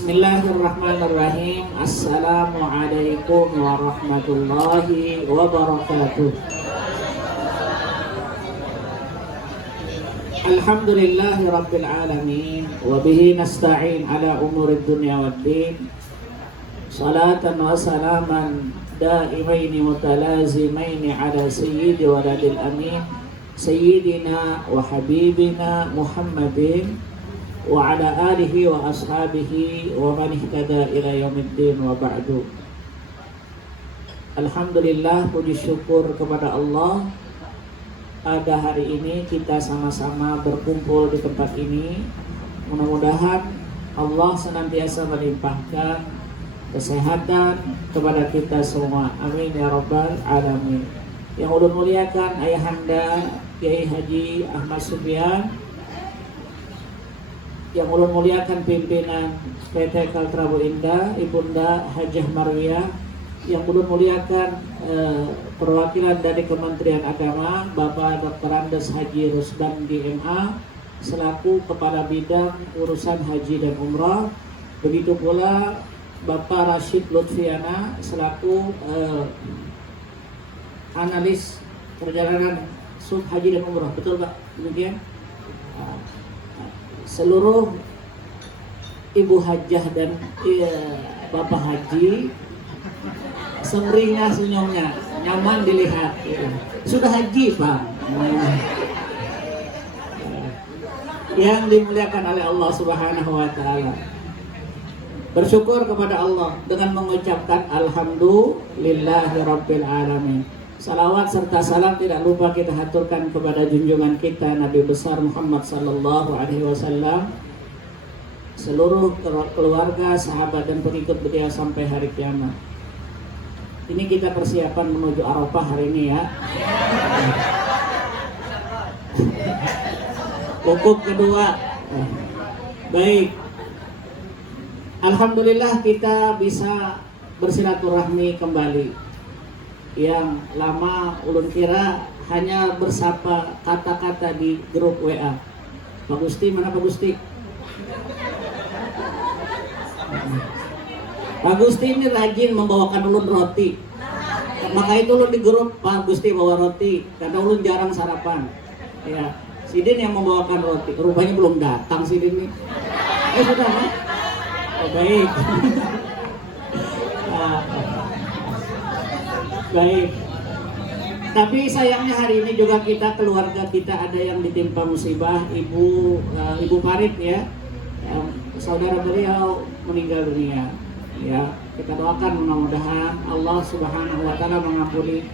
Bismillahirrahmanirrahim. Assalamualaikum warahmatullahi wabarakatuh. Alhamdulillahi rabbil alamin. Wabihi nasta'in ala umurid dunya waddin. Salatan wa salaman daimaini mutalazimaini ala sayyidi waladil amin Sayyidina wa habibina Muhammadin wa ala alihi wa ashabihi wa man ihtada ila yaumiddin wa ba'du. Alhamdulillah, puji syukur kepada Allah, pada hari ini kita sama-sama berkumpul di tempat ini. Mudah-mudahan Allah senantiasa melimpahkan kesehatan kepada kita semua, amin ya rabbal alamin. Yang ulun muliakan Ayahanda Kiai Haji Ahmad Sufyan, yang ulun muliakan pimpinan PT Kaltrabu Indah Ibunda Hajah Marwiyah, yang ulun muliakan perwakilan dari Kementerian Agama Bapak Dr. Andes Haji Rusdan DMA selaku Kepala Bidang Urusan Haji dan Umrah, begitu pula Bapak Rashid Lutfiana selaku analis perjalanan sub haji dan umrah, betul Pak? Demikian. Seluruh ibu hajah dan bapak haji semringah senyumnya, nyaman dilihat. Sudah haji Pak. Yang dimuliakan oleh Allah Subhanahu wa taala. Bersyukur kepada Allah dengan mengucapkan alhamdulillahirabbil alamin. Salawat serta salam tidak lupa kita haturkan kepada junjungan kita Nabi besar Muhammad sallallahu alaihi wasallam, seluruh keluarga, sahabat dan pengikut beliau sampai hari kiamat. Ini kita persiapan menuju Arafah hari ini ya. Wukuf kedua. Baik. Alhamdulillah kita bisa bersilaturahmi kembali. Yang lama ulun kira hanya bersapa kata-kata di grup WA. Pak Gusti, mana Pak Gusti? Pak Gusti ini rajin membawakan ulun roti. Maka itu ulun di grup Pak Gusti bawa roti, karena ulun jarang sarapan. Ya, Sidin yang membawakan roti. Rupanya belum datang Sidin nih. Sudah, ha? Oh, baik. Baik. Tapi sayangnya hari ini juga kita, keluarga kita ada yang ditimpa musibah. Ibu Farid ya, saudara beliau meninggal dunia. Ya, kita doakan mudah-mudahan Allah Subhanahu wa taala mengampuni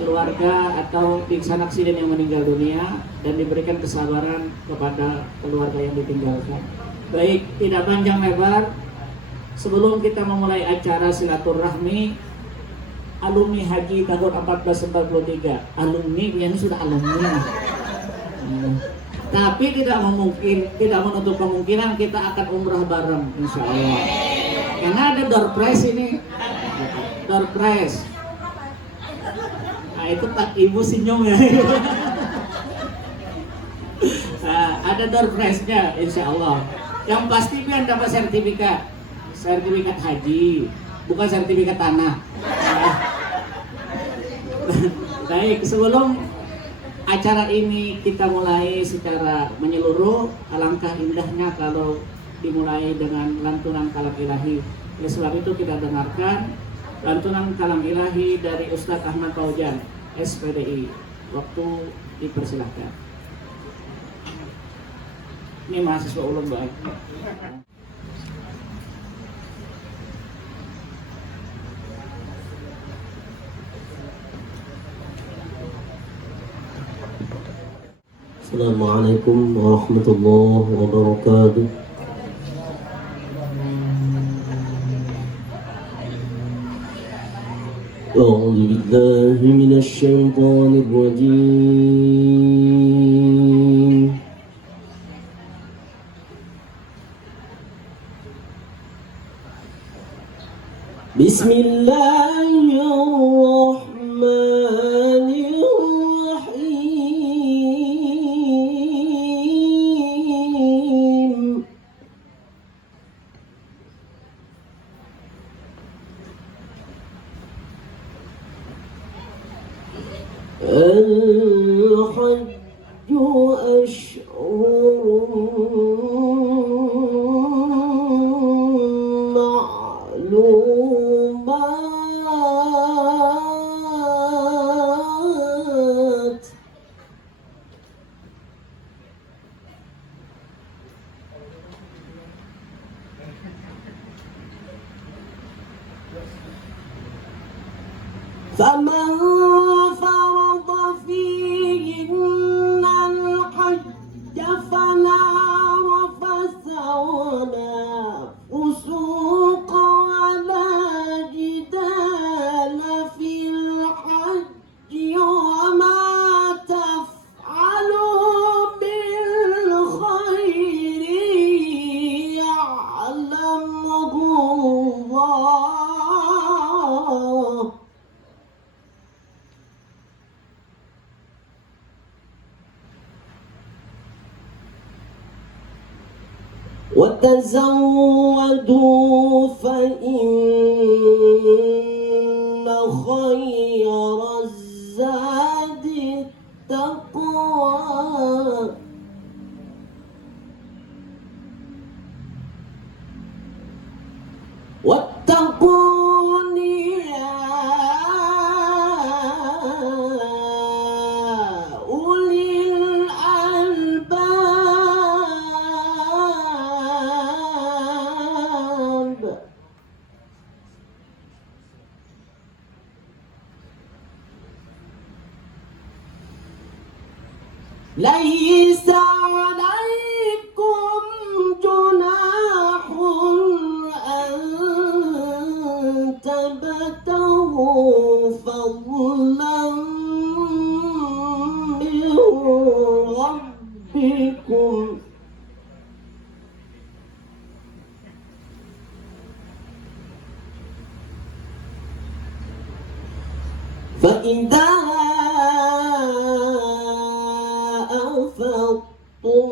keluarga atau sanak sidin yang meninggal dunia dan diberikan kesabaran kepada keluarga yang ditinggalkan. Baik, tidak panjang lebar. Sebelum kita memulai acara silaturahmi alumni haji tahun 1443, alumni yang sudah alumni. Tapi tidak menutup kemungkinan kita akan umrah bareng insya Allah. Karena ada door prize ini, door prize. Nah itu tak ibu senyum ya. Nah, ada door prize-nya insya Allah. Yang pasti pian dapat sertifikat haji, bukan sertifikat tanah. Baik, sebelum acara ini kita mulai secara menyeluruh, alangkah indahnya kalau dimulai dengan lantunan kalam ilahi. Oleh sebab itu kita dengarkan lantunan kalam ilahi dari Ustadz Ahmad Fauzan, SPDI. Waktu dipersilahkan. Ini mahasiswa ulun baik. Assalamualaikum warahmatullahi wabarakatuh. A'udzu billahi minasy syaithanir rajim. Bismillahirrahmanirrahim. الحج أشهر معلومات فمن فرض فيهن الحج فلا رفث ولا فسوق ولا جدال في الحج وما تفعلوا بالخير يعلمه الله وتزودوا فإن خير الزاد التقوى واتقون يا أولي الألباب ليس عليكم جناح أن تبتغوا فضلا من ربكم فإذا أفضتم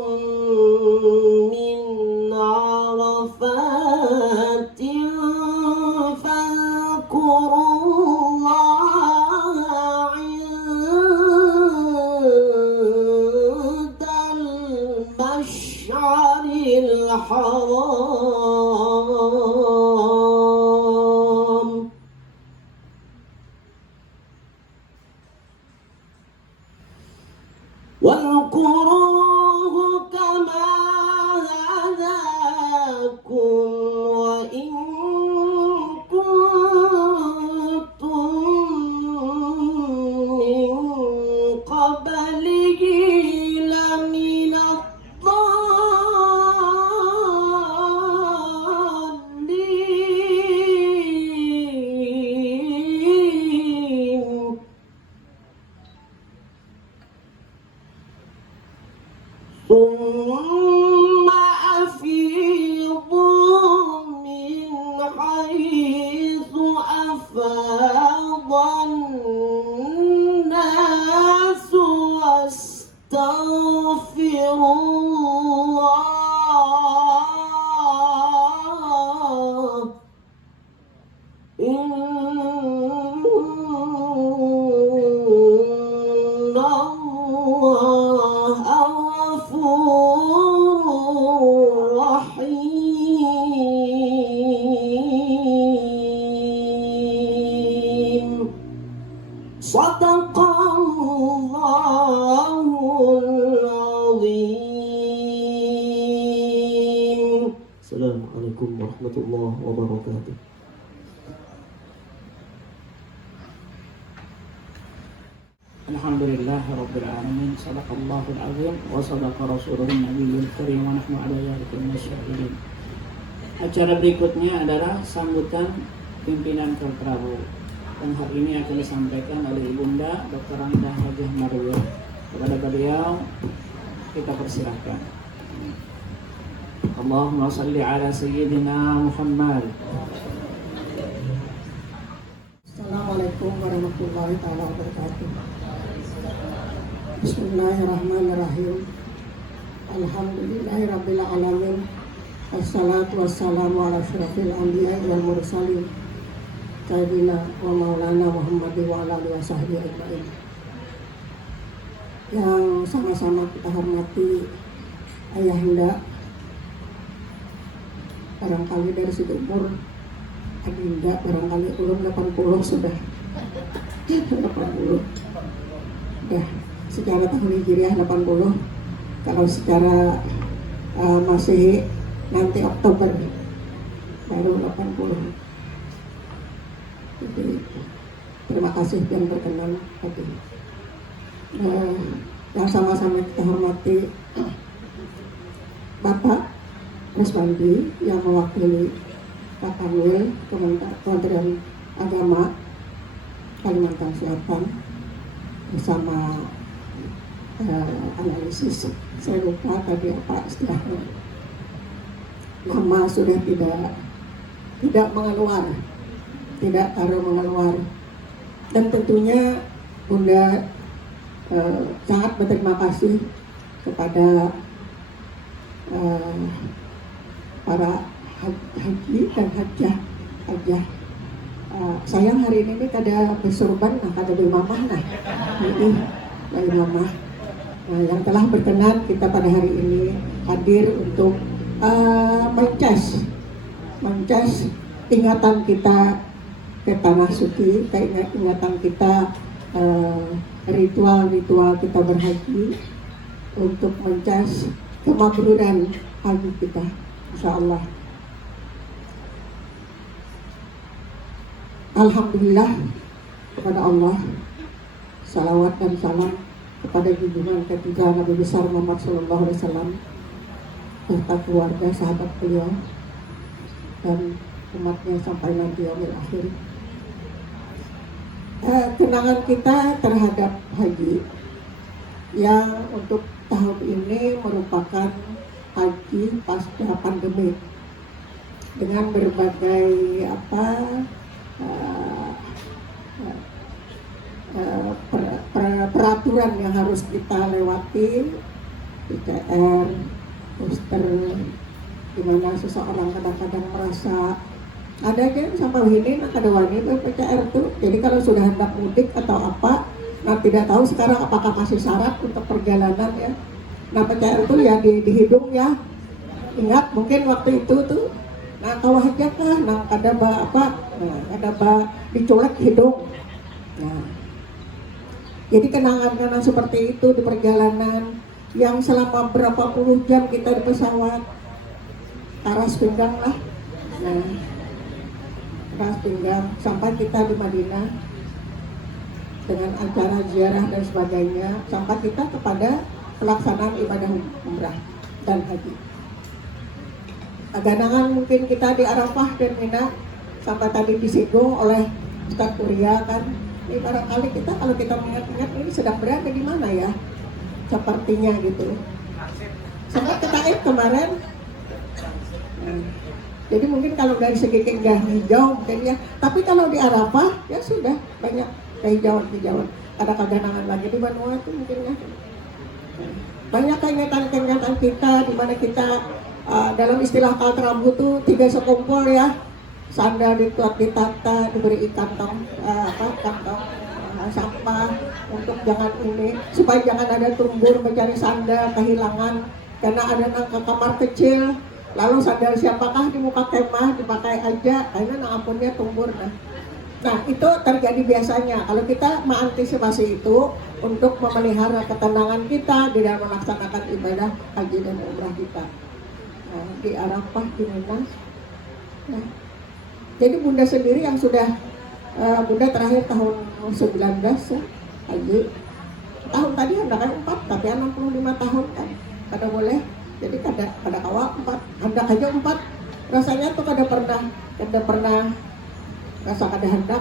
من عرفات فاذكروا الله عند المشعر الحرام واذكروه كما هداكم وإن كنتم من قبله لمن الضالين ثم أفيضوا من حيث أفاض الناس واستغفروا الله إن الله غفور رحيم صدق الله العظيم. السلام عليكم ورحمة الله وبركاته. Alhamdulillah Rabbil Alamin. Sadaqallahul azim wa sadaqa rasulun nabiyul karim wa nahnu ala dzalika minasyahidin. Acara berikutnya adalah sambutan pimpinan Kalprabu, dan hari ini akan disampaikan oleh Ibunda Dr. Amidah Hajah Marwiyah. Kepada beliau kita persilahkan. Allahumma salli ala sayyidina Muhammad. Assalamualaikum warahmatullahi wabarakatuh. Bismillahirrahmanirrahim. Alhamdulillahirabbil alamin. Wassalatu wassalamu ala asyrafil anbiya'i wal mursalin. Sayyidina wa maulana Muhammad wa ala alihi wasahbihi ajma'in. yang sama-sama kita hormati Ayahanda, barangkali dari segi umur Adinda barangkali belum 80 sudah 80 ya, secara tahun hijriah 80, kalau secara Masehi nanti Oktober baru 80. Jadi terima kasih yang berkenan tadi. Yang sama-sama kita hormati Bapak Rusbandi yang mewakili Pak Kanwil Kementerian Agama Kalimantan Selatan bersama analisis, saya lupa tadi apa istilahnya, nama sudah tidak mengeluar, tidak taruh mengeluar, dan tentunya Bunda sangat berterima kasih kepada para haji dan hajah. Sayang hari ini kada bersorban, kada bermamah ini dari mama yang telah berkenan kita pada hari ini hadir untuk mencas ingatan kita ke tanah suci, ingatan kita ritual kita berhaji untuk mencas kemakmuran haji kita, insyaallah. Alhamdulillah kepada Allah, salawat dan salam kepada junjungan ketiga Nabi besar Muhammad Sallallahu Alaihi Wasallam serta keluarga sahabat beliau dan umatnya sampai nanti yaumil akhir. Kenangan kita terhadap haji yang untuk tahun ini merupakan haji pasca pandemi dengan berbagai peraturan yang harus kita lewati, PCR, booster, dimana seseorang kadang-kadang merasa ada aja sampai ini ada wanita PCR tuh. Jadi kalau sudah hendak mudik atau apa, nah tidak tahu sekarang apakah masih syarat untuk perjalanan ya. Nah PCR itu ya di hidung ya. Ingat mungkin waktu itu tuh, nah kawah aja kah, nah ada dicolek hidung. Nah, jadi kenangan-kenangan seperti itu di perjalanan yang selama berapa puluh jam kita di pesawat, taras pinggang lah. Nah, taras pinggang sampai kita di Madinah dengan acara ziarah dan sebagainya, sampai kita kepada pelaksanaan ibadah umrah dan haji. Ganangan mungkin kita di Arafah dan Mina sampai tadi disinggung oleh Ustaz Kuria kan. Ini barangkali kita kalau kita mengingat-ingat ini sedang berada di mana ya? Sepertinya gitu. Sempat ke Taif kemarin. Jadi mungkin kalau dari segi keindahan hijau mungkin ya. Tapi kalau di Arafah ya sudah banyak kehijauan. Ada keganangan lagi di Banua itu mungkin ya. Banyak keingatan kita di mana kita dalam istilah kalterabu tuh 3 sekumpul ya. Sandal ditata, diberi kantong sampah untuk jangan ini, supaya jangan ada tumbur mencari sandal kehilangan karena ada ke kamar kecil, lalu sandal siapakah di muka kemah dipakai aja karena ampunnya tumbur. Nah itu terjadi biasanya kalau kita mengantisipasi itu untuk memelihara ketenangan kita di dalam melaksanakan ibadah haji dan umrah kita di Arafah, di Mina. Nah, jadi Bunda sendiri yang sudah Bunda terakhir tahun 19 ya, haji. Tahun tadi hendak 4, tapi 65 tahun kan. Kada boleh. Jadi kada kawal 4, hendak aja 4. Rasanya tuh kada pernah rasa kada hendak.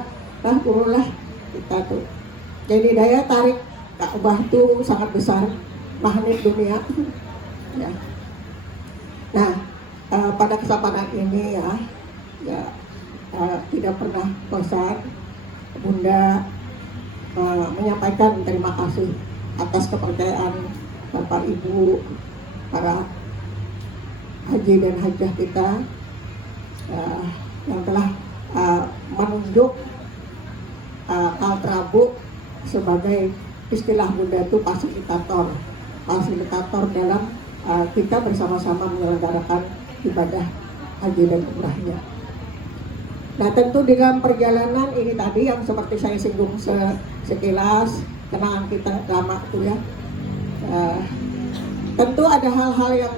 Urulah kita tuh. Jadi daya tarik Ka'bah tuh sangat besar, magnet dunia. Ya. Nah, pada kesempatan ini ya tidak pernah bosan Bunda menyampaikan terima kasih atas kepercayaan Bapak Ibu para haji dan hajah kita yang telah menunjuk Kalterabu sebagai istilah Bunda itu fasilitator dalam kita bersama-sama menyelenggarakan ibadah haji dan umrahnya. Nah tentu di dalam perjalanan ini tadi yang seperti saya singgung sekilas kenangan kita lama tuh ya, tentu ada hal-hal yang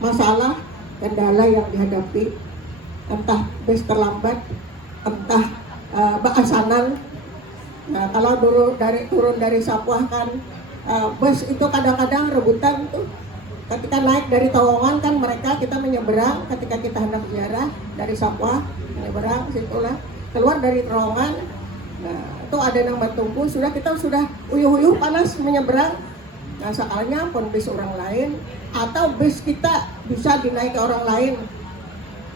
masalah, kendala yang dihadapi, entah bus terlambat, entah baasanan. Nah kalau dulu turun dari Sapuah kan bus itu kadang-kadang rebutan tuh. Ketika naik dari terowongan kan kita menyeberang, ketika kita hendak ziarah dari Sapuah menyeberang situlah keluar dari terowongan. Nah itu ada yang bertunggu, kita sudah uyuh-uyuh panas menyeberang. Nah sakalnya pun bis orang lain atau bis kita bisa dinaiki orang lain.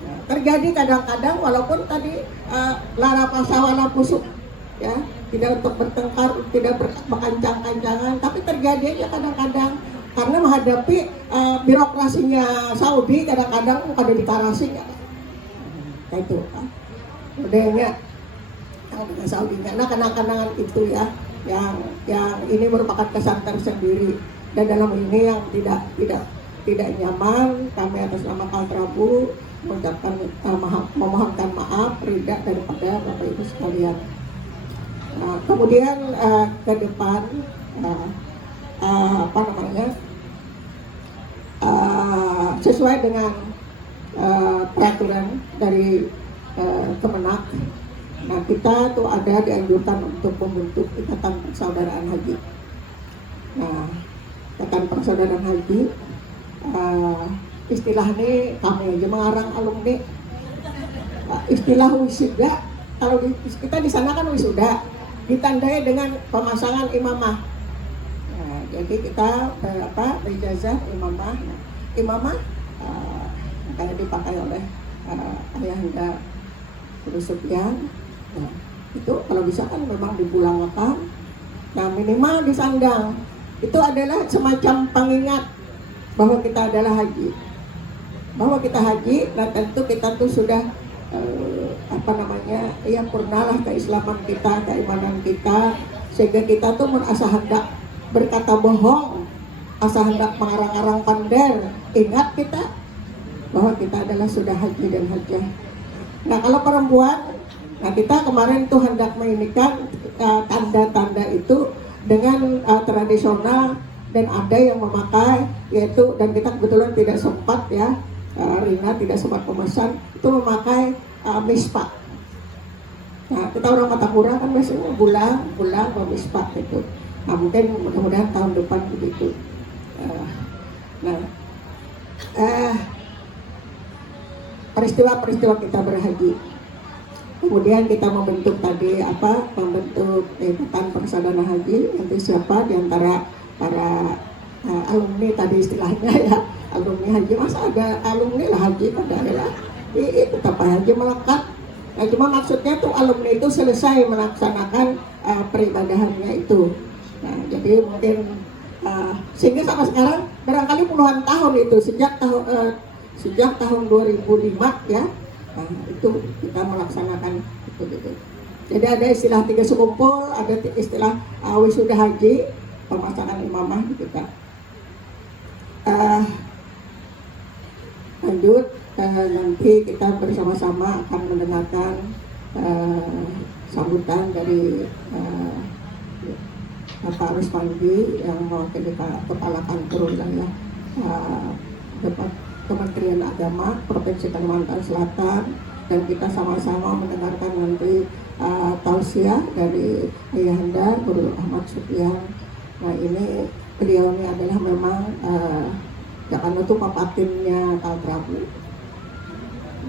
Nah, terjadi kadang-kadang walaupun tadi lara pasawala pusuk ya, tidak untuk bertengkar, tidak berkencang-kencangan, tapi terjadi aja kadang-kadang karena menghadapi birokrasinya Saudi kadang-kadang ada di Karasi ya. Kayak itu kan. Udahnya yang dengan Saudinya. Nah kenang-kenangan itu ya yang ini merupakan kesan tersendiri, dan dalam ini yang tidak nyaman kami atas nama Kalterabu mengucapkan memohonkan maaf ridha daripada Bapak Ibu sekalian. Nah, kemudian ke depan sesuai dengan peraturan dari Kemenak. Nah kita tuh ada dianjurkan untuk membentuk ikatan persaudaraan haji. Nah ikatan persaudaraan haji istilahnya kami aja mengarang alumni istilah wisuda. Kalau kita di sana kan wisuda ditandai dengan pemasangan imamah. Nah, jadi kita berijazah imamah. Nah, imamah kayak dipakai oleh Ayahanda Guru Sufyan. Nah, itu kalau bisa kan memang dipulangkan. Nah minimal disandang. Itu adalah semacam pengingat bahwa kita adalah haji. Bahwa kita haji, nah tentu kita tuh sudah purnalah keislaman kita, keimanan kita, sehingga kita tuh merasa hendak berkata bohong, asa hendak mengarang-arang pandai. Ingat kita bahwa kita adalah sudah haji dan hajah. Nah kalau perempuan, nah kita kemarin tuh hendak menginikan tanda-tanda itu dengan tradisional, dan ada yang memakai yaitu, dan kita kebetulan tidak sempat ya, Rina tidak sempat pemesan itu memakai mispak. Nah kita orang Matapura kan biasanya bulang mispak itu. Nah mungkin mudah-mudahan tahun depan begitu. Peristiwa-peristiwa kita berhaji. Kemudian kita membentuk ikatan persaudaraan haji. Nanti siapa diantara para alumni tadi istilahnya ya, alumni haji, masa ada alumni lah haji pada adalah tetap haji melekat. Nah cuma maksudnya tuh alumni itu selesai melaksanakan peribadahannya itu. Nah jadi mungkin sehingga sampai sekarang barangkali puluhan tahun itu sejak tahun 2005 ya. Nah, itu kita melaksanakan itu gitu. Jadi ada istilah 3 sekumpul, ada istilah wisuda haji, pemasangan imamah gitu kan. Lanjut, nanti kita bersama-sama akan mendengarkan sambutan dari Bapak Rusmandi yang mewakili Kepala Kantor Wilayah Kementerian Agama Provinsi Kalimantan Selatan, dan kita sama-sama mendengarkan nanti tausiah dari Ayahanda Guru Ahmad Sufyan. Nah ini beliau ini adalah memang Jakarta itu papatinnya Kalterabu.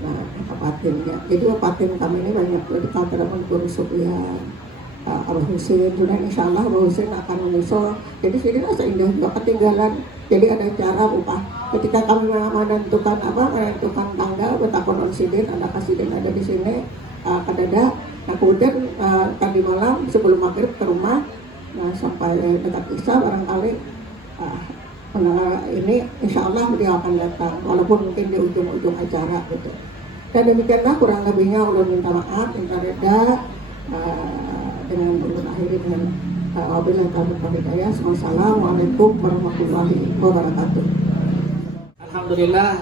Nah papatinnya, jadi papatin kami ini banyak dari Kalterabu Guru Sufyan, Abah Husin, sudah insya Allah Abah Husin akan menyusul. Jadi sini rasa indah juga ketinggalan. Jadi ada cara upah ketika kami menentukan tanggal betapa presiden, ada presiden ada di sini kadada. Nah kemudian tadi malam sebelum maghrib ke rumah, nah sampai dekat isya barangkali ini insya Allah beliau akan datang walaupun mungkin di ujung-ujung acara gitu. Dan demikianlah kurang lebihnya ulun minta maaf, minta reda dengan mengakhiri dengan Wabillahi taufiq wal hidayah. Wassalamualaikum warahmatullahi wabarakatuh. Alhamdulillah,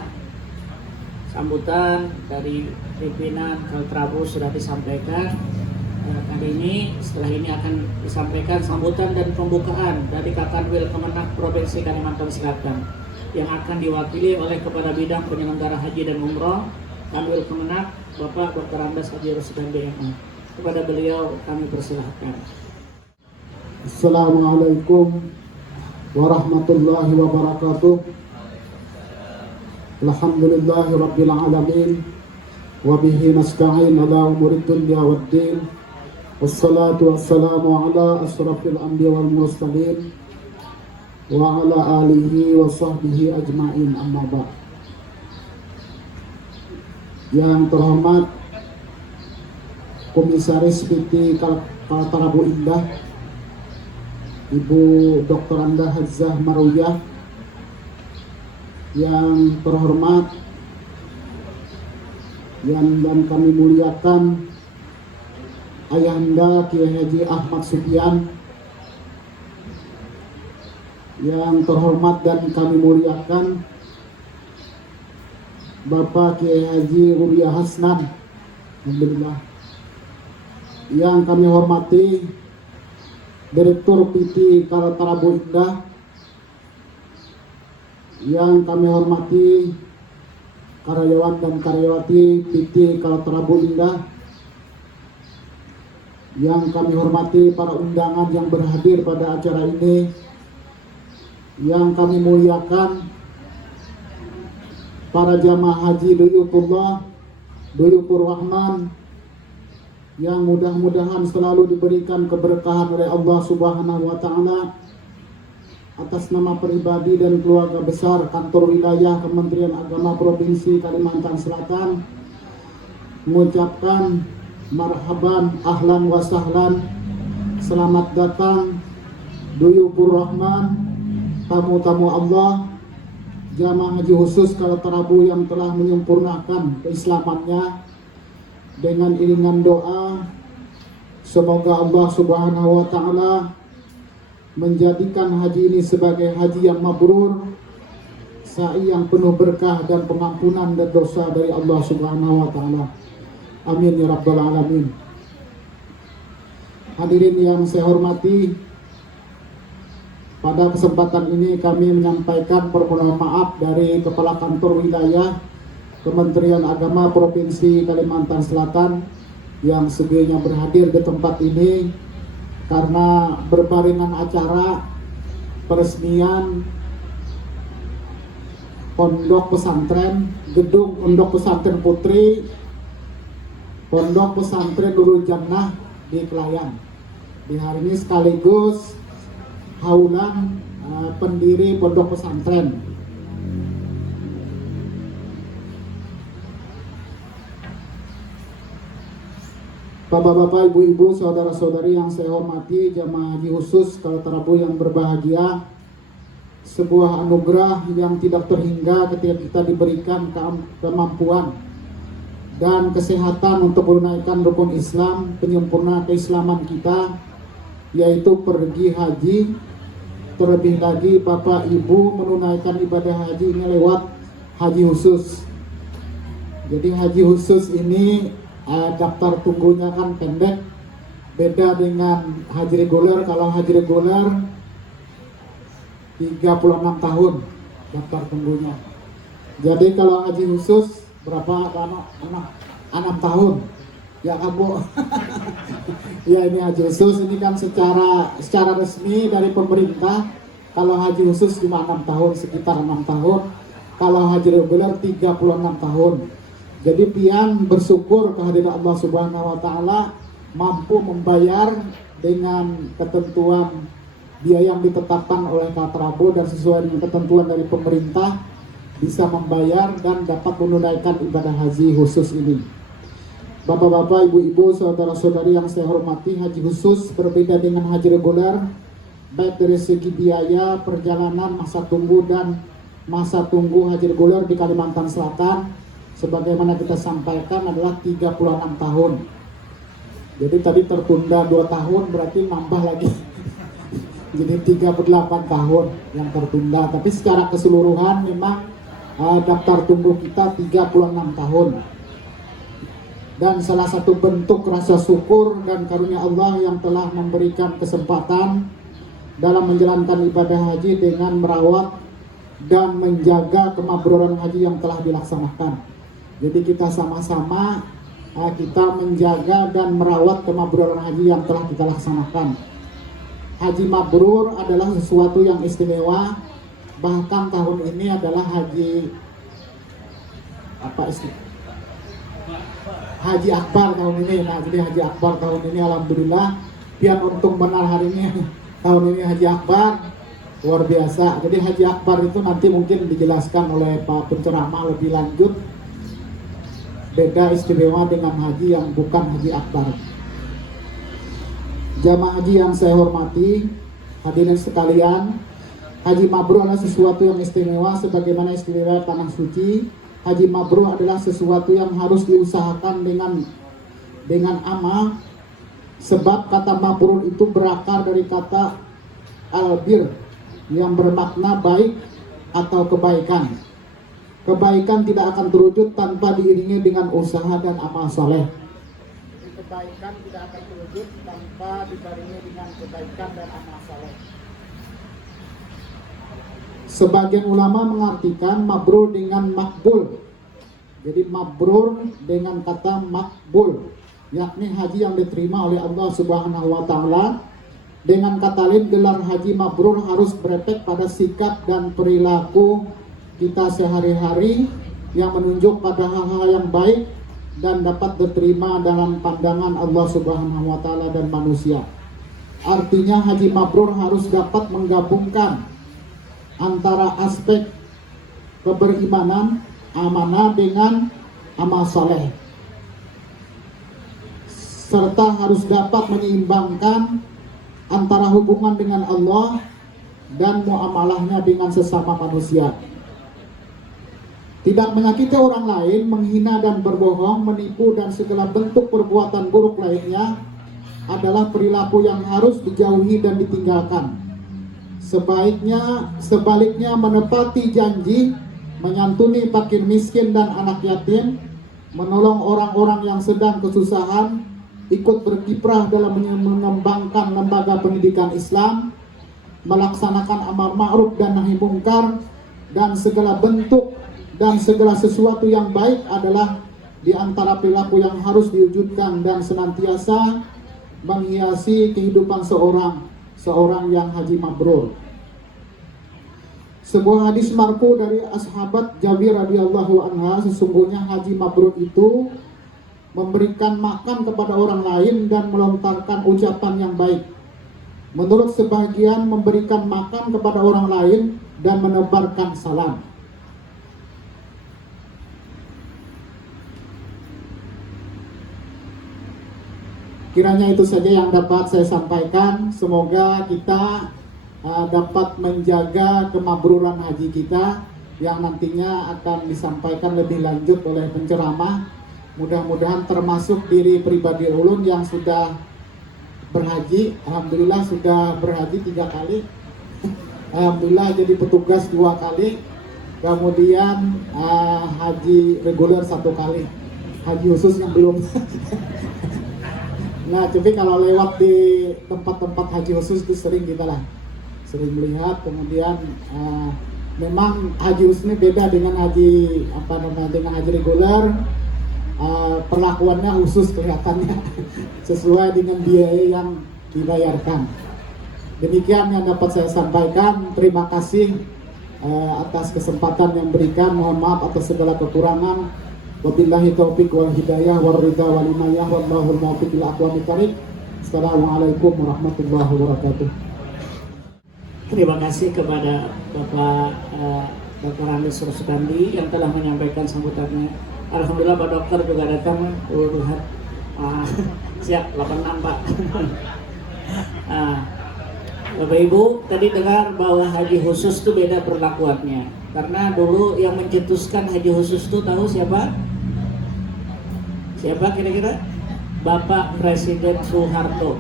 sambutan dari pimpinan Kaltrabu sudah disampaikan. Kali ini setelah ini akan disampaikan sambutan dan pembukaan dari Kakanwil Kemenak Provinsi Kalimantan Selatan yang akan diwakili oleh Kepala Bidang Penyelenggara Haji dan Umroh Kanwil Kemenak, Bapak Dr. Andes Haji Rusdan BMA. Kepada beliau kami persilahkan. Assalamualaikum warahmatullahi wabarakatuh. Alhamdulillahi rabbil alamin wa bihi nasta'in ala umurid dunya waddin. Wassalatu wassalamu ala asrafil anbiya wal mursalin wa ala alihi wa sahbihi ajma'in, amma ba'd. Yang terhormat Komisaris PT Kaltarabu Indah, Ibu Dr. Anda Hazzah Maruyah. Yang terhormat yang dan kami muliakan Ayahanda Kiai Haji Ahmad Sufyan. Yang terhormat dan kami muliakan Bapak Kiai Haji Rubiah Hasnan. Alhamdulillah. Yang kami hormati Direktur PT Kaltarabu Indah. Yang kami hormati karyawan dan karyawati PT Kaltarabu Indah. Yang kami hormati para undangan yang berhadir pada acara ini. Yang kami muliakan para jamaah haji Duyufullah, Duyufur Rahman, yang mudah-mudahan selalu diberikan keberkahan oleh Allah Subhanahu wa Ta'ala. Atas nama pribadi dan keluarga besar Kantor Wilayah Kementerian Agama Provinsi Kalimantan Selatan, mengucapkan marhaban, ahlan wa sahlan, selamat datang Duyufur Rahman, tamu-tamu Allah, jamaah haji khusus Kaltarabu yang telah menyempurnakan keislamannya. Dengan iringan doa, semoga Allah Subhanahu wa Ta'ala menjadikan haji ini sebagai haji yang mabrur, sa'i yang penuh berkah dan pengampunan dan dosa dari Allah Subhanahu wa Ta'ala. Amin ya rabbal alamin. Hadirin yang saya hormati, pada kesempatan ini kami menyampaikan permohonan maaf dari Kepala Kantor Wilayah Kementerian Agama Provinsi Kalimantan Selatan yang sugihnya berhadir di tempat ini karena berbarengan acara peresmian Pondok Pesantren, Gedung Pondok Pesantren Putri, Pondok Pesantren Nurul Jannah di Kelayan. Di hari ini sekaligus haulan pendiri Pondok Pesantren. Bapak-bapak, ibu-ibu, saudara-saudari yang saya hormati, jamaah haji khusus Kaltarabu yang berbahagia, sebuah anugerah yang tidak terhingga ketika kita diberikan kemampuan dan kesehatan untuk menunaikan rukun Islam, penyempurna keislaman kita, yaitu pergi haji. Terlebih lagi Bapak Ibu menunaikan ibadah haji ini lewat haji khusus. Jadi haji khusus ini daftar tunggunya kan pendek, beda dengan haji reguler. Kalau haji reguler 36 tahun daftar tunggunya. Jadi kalau haji khusus berapa lama? 6 tahun. Ya kamu. Ya ini haji khusus ini kan secara resmi dari pemerintah. Kalau haji khusus cuma 6 tahun, sekitar 6 tahun. Kalau haji reguler 36 tahun. Jadi pian bersyukur kehadiran Allah Subhanahu wa Ta'ala mampu membayar dengan ketentuan biaya yang ditetapkan oleh Kaltarabu dan sesuai dengan ketentuan dari pemerintah, bisa membayar dan dapat menunaikan ibadah haji khusus ini. Bapak-bapak, ibu-ibu, saudara-saudari yang saya hormati, haji khusus berbeda dengan haji reguler, baik dari segi biaya, perjalanan, masa tunggu dan masa tunggu haji reguler di Kalimantan Selatan sebagaimana kita sampaikan adalah 36 tahun. Jadi tadi tertunda 2 tahun, berarti nambah lagi Jadi 38 tahun yang tertunda. Tapi secara keseluruhan memang daftar tunggu kita 36 tahun. Dan salah satu bentuk rasa syukur dan karunia Allah yang telah memberikan kesempatan dalam menjalankan ibadah haji dengan merawat dan menjaga kemabruran haji yang telah dilaksanakan. Jadi kita sama-sama kita menjaga dan merawat kemabruran haji yang telah kita laksanakan. Haji mabrur adalah sesuatu yang istimewa. Bahkan tahun ini adalah Haji Akbar tahun ini. Nah, jadi Haji Akbar tahun ini alhamdulillah pian untung benar hari ini. Tahun ini Haji Akbar luar biasa. Jadi Haji Akbar itu nanti mungkin dijelaskan oleh Pak penceramah lebih lanjut. Beda istimewa dengan haji yang bukan Haji Akbar. Jamaah haji yang saya hormati, hadirin sekalian, haji mabrur adalah sesuatu yang istimewa sebagaimana istimewa tanah suci. Haji mabrur adalah sesuatu yang harus diusahakan dengan amal, sebab kata mabrur itu berakar dari kata albir yang bermakna baik atau kebaikan. Kebaikan tidak akan terwujud tanpa diiringi dengan usaha dan amal soleh. Kebaikan tidak akan terwujud tanpa dibarengi dengan kebaikan dan amal soleh. Sebagian ulama mengartikan mabrur dengan makbul. Jadi mabrur dengan kata makbul, yakni haji yang diterima oleh Allah Subhanahu wa Ta'ala. Dengan kata lain, gelar haji mabrur harus berefek pada sikap dan perilaku kita sehari-hari yang menunjuk pada hal-hal yang baik dan dapat diterima dalam pandangan Allah Subhanahu wa Ta'ala dan manusia. Artinya haji mabrur harus dapat menggabungkan antara aspek keberimanan, amanah dengan amal saleh, serta harus dapat menyeimbangkan antara hubungan dengan Allah dan muamalahnya dengan sesama manusia. Tidak menyakiti orang lain, menghina dan berbohong, menipu dan segala bentuk perbuatan buruk lainnya adalah perilaku yang harus dijauhi dan ditinggalkan. Sebaliknya menepati janji, menyantuni fakir miskin dan anak yatim, menolong orang-orang yang sedang kesusahan, ikut berkiprah dalam mengembangkan lembaga pendidikan Islam, melaksanakan amar ma'ruf dan nahi mungkar, dan segala bentuk dan segala sesuatu yang baik adalah di antara perilaku yang harus diwujudkan dan senantiasa menghiasi kehidupan seorang yang haji mabrur. Sebuah hadis marfu dari ashabat Jabir radhiyallahu anha, sesungguhnya haji mabrur itu memberikan makan kepada orang lain dan melontarkan ucapan yang baik. Menurut sebagian, memberikan makan kepada orang lain dan menebarkan salam. Kiranya itu saja yang dapat saya sampaikan. Semoga kita dapat menjaga kemabruran haji kita yang nantinya akan disampaikan lebih lanjut oleh penceramah. Mudah-mudahan termasuk diri pribadi ulun yang sudah berhaji. Alhamdulillah sudah berhaji 3 kali. Alhamdulillah jadi petugas 2 kali. Kemudian haji reguler 1 kali. Haji khusus yang belum. Nah, tapi kalau lewat di tempat-tempat haji khusus itu sering melihat. Kemudian memang haji khusus ini beda dengan haji reguler. Perlakuannya khusus kelihatannya sesuai dengan biaya yang dibayarkan. Demikian yang dapat saya sampaikan. Terima kasih atas kesempatan yang berikan. Mohon maaf atas segala kekurangan. Wabillahi taufiq wal hidayah wal ridha wal inayah wallahul muwaffiq ila aqwamit thariq. Assalamualaikum warahmatullahi wabarakatuh. Terima kasih kepada Bapak Dr. Andes Rusdandi yang telah menyampaikan sambutannya. Alhamdulillah Pak Dokter juga datang. Lihat siap 86 Pak. Bapak Ibu tadi dengar bahwa haji khusus itu beda perlakuannya. Karena dulu yang mencetuskan haji khusus itu tahu siapa? Siapa kira-kira? Bapak Presiden Soeharto.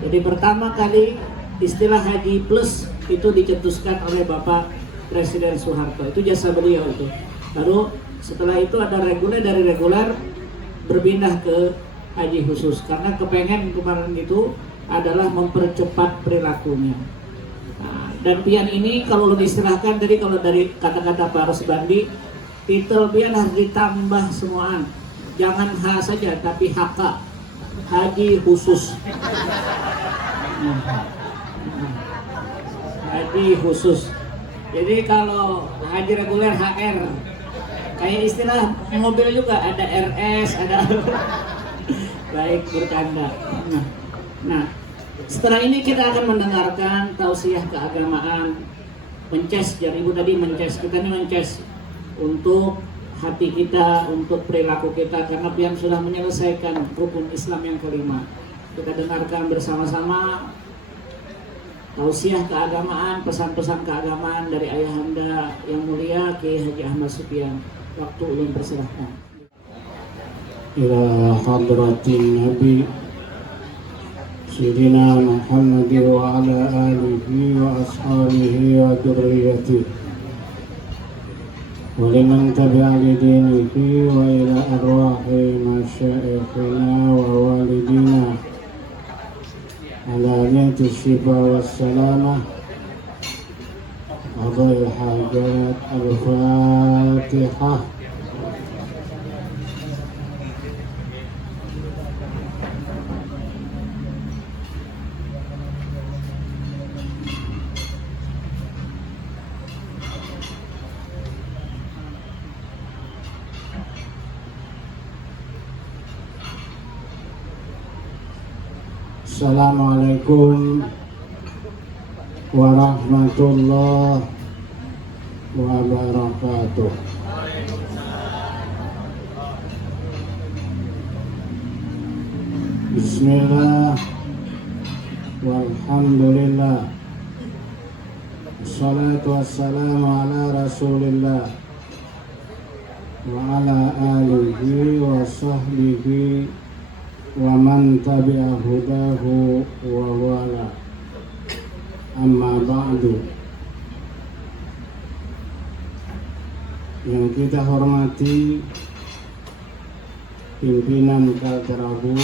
Jadi pertama kali istilah haji plus itu dicetuskan oleh Bapak Presiden Soeharto. Itu jasa beliau itu. Lalu setelah itu ada reguler, dari reguler berpindah ke haji khusus karena kepengen kemarin itu adalah mempercepat perilakunya. Nah, dan pian ini kalau lu istilahkan tadi, kalau dari kata-kata Pak Rosbandi, titel pian harus ditambah semuaan. Jangan H saja tapi HK, haji khusus. Haji khusus. Jadi kalau haji reguler HR, kayak istilah mobil juga ada RS, ada baik bercanda. Nah, setelah ini kita akan mendengarkan tausiah keagamaan, mences, jadi ibu tadi mences, kita ini mences untuk hati kita, untuk perilaku kita, karena pian sudah menyelesaikan rukun Islam yang kelima. Kita dengarkan bersama-sama tausiah keagamaan, pesan-pesan keagamaan dari Ayahanda yang mulia Kiai Haji Ahmad Sufyan. Waktu ulun persilahkan. Ila hadratin Nabi Sayyidina Muhammad wa ala alihi wa ashabihi wa dzurriyyatihi wa liman tabi'a lidinihi wa ila arwahi masyaikhina wa walidina ala niyati syifa wassalamah qadai hajat al-fatihah. Assalamualaikum warahmatullahi wabarakatuh. Bismillah walhamdulillah, assalatu wassalamu ala rasulillah wa ala alihi wa sahbihi wa man tabi'a hudahu wa wala. Amma ba'du. Yang kita hormati pimpinan Kalterabu,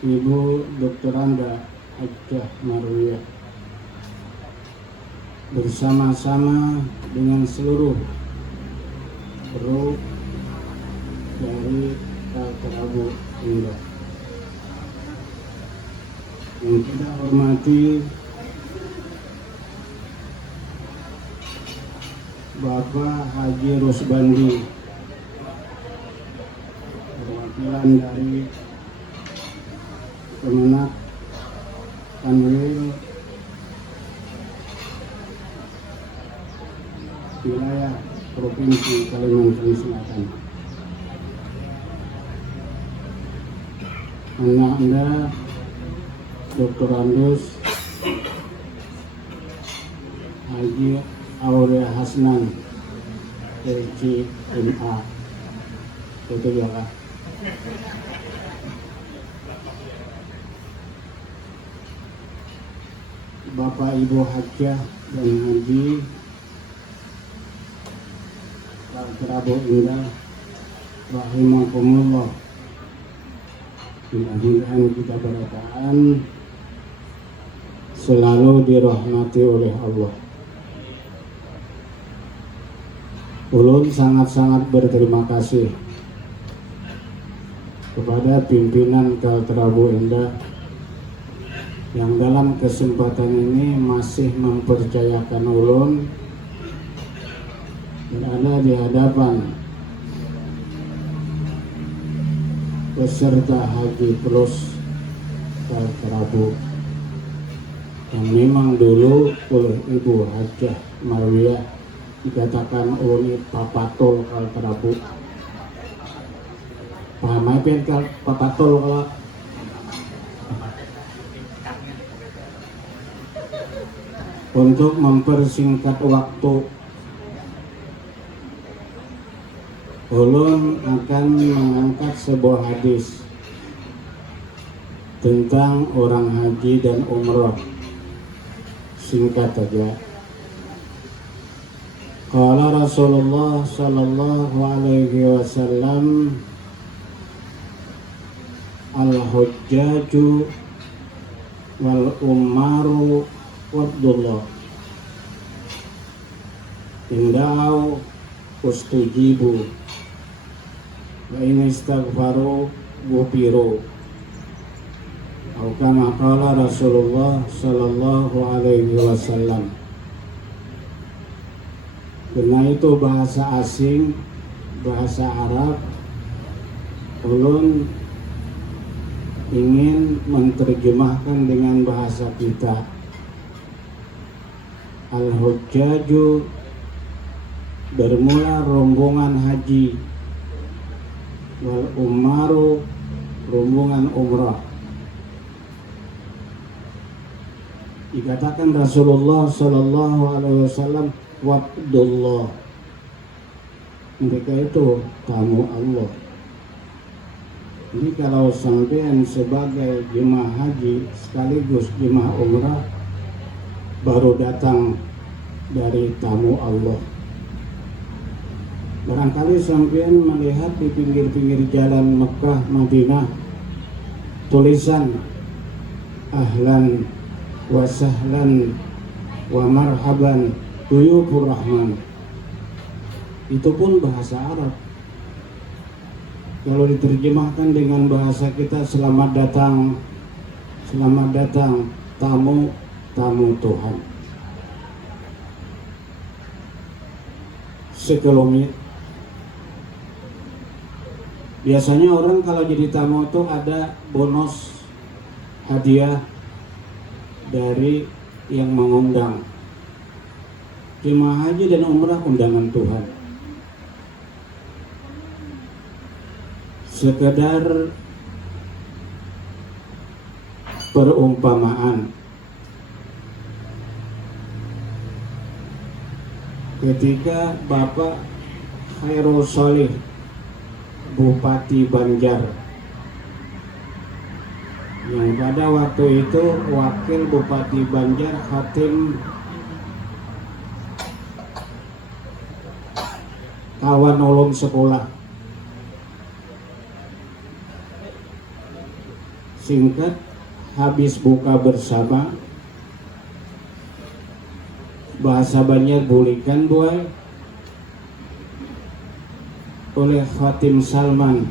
Ibu Dr. Anda Hajjah Marwiyah, bersama-sama dengan seluruh kru dari Kalterabu Indah. Yang kita hormati Bapak Haji Rosbandi, perwakilan dari Kemenak Kanwil wilayah Provinsi Kalimantan Selatan. Anak Anda Dr. Andus Haji Aurea Hasnan PG MA, itu ya lah. Bapak Ibu Hajjah dan Haji Kalterabu Indah rahimakumullah. Mudah-mudahan kita berdoaan selalu dirahmati oleh Allah. Ulun sangat-sangat berterima kasih kepada pimpinan Kalterabu Indah yang dalam kesempatan ini masih mempercayakan ulun berada di hadapan peserta Haji Plus Kalterabu yang memang dulu oleh Ibu Hajjah Marwiyah dikatakan oleh Papatul Kalterabu. Paham apa Papatul kalau untuk mempersingkat waktu, ulun akan mengangkat sebuah hadis tentang orang haji dan umroh. Singkat saja. Qala Rasulullah sallallahu alaihi wasallam, al-hujjaju wal umaru wabdullah indau ustujibu wa in istaghfaru gufiru. Atau kama qala Rasulullah sallallahu alaihi wasallam. Karena itu bahasa asing, bahasa Arab, ulun ingin menerjemahkan dengan bahasa kita. Al-hujjaju bermula rombongan haji, wal umaru rombongan umrah. Dikatakan Rasulullah sallallahu alaihi wasallam, wabdullah, mereka itu tamu Allah. Jadi kalau sampean sebagai jemaah haji sekaligus jemaah umrah baru datang dari tamu Allah. Barangkali sampean melihat di pinggir-pinggir jalan Mekah, Madinah tulisan ahlan wa sahlan wa marhaban duyufur rahman. Itu pun bahasa Arab. Kalau diterjemahkan dengan bahasa kita, selamat datang tamu Tuhan. Sekelumit. Biasanya orang kalau jadi tamu itu ada bonus hadiah dari yang mengundang. Jemaah haji dan umrah undangan Tuhan. Sekedar perumpamaan. Ketika Bapak Khairul Sholih, Bupati Banjar, yang pada waktu itu wakil Bupati Banjar Khatim kawan ulun sekolah. Singkat, habis buka bersama, bahasa Banjar bulikan buai oleh Khatim Salman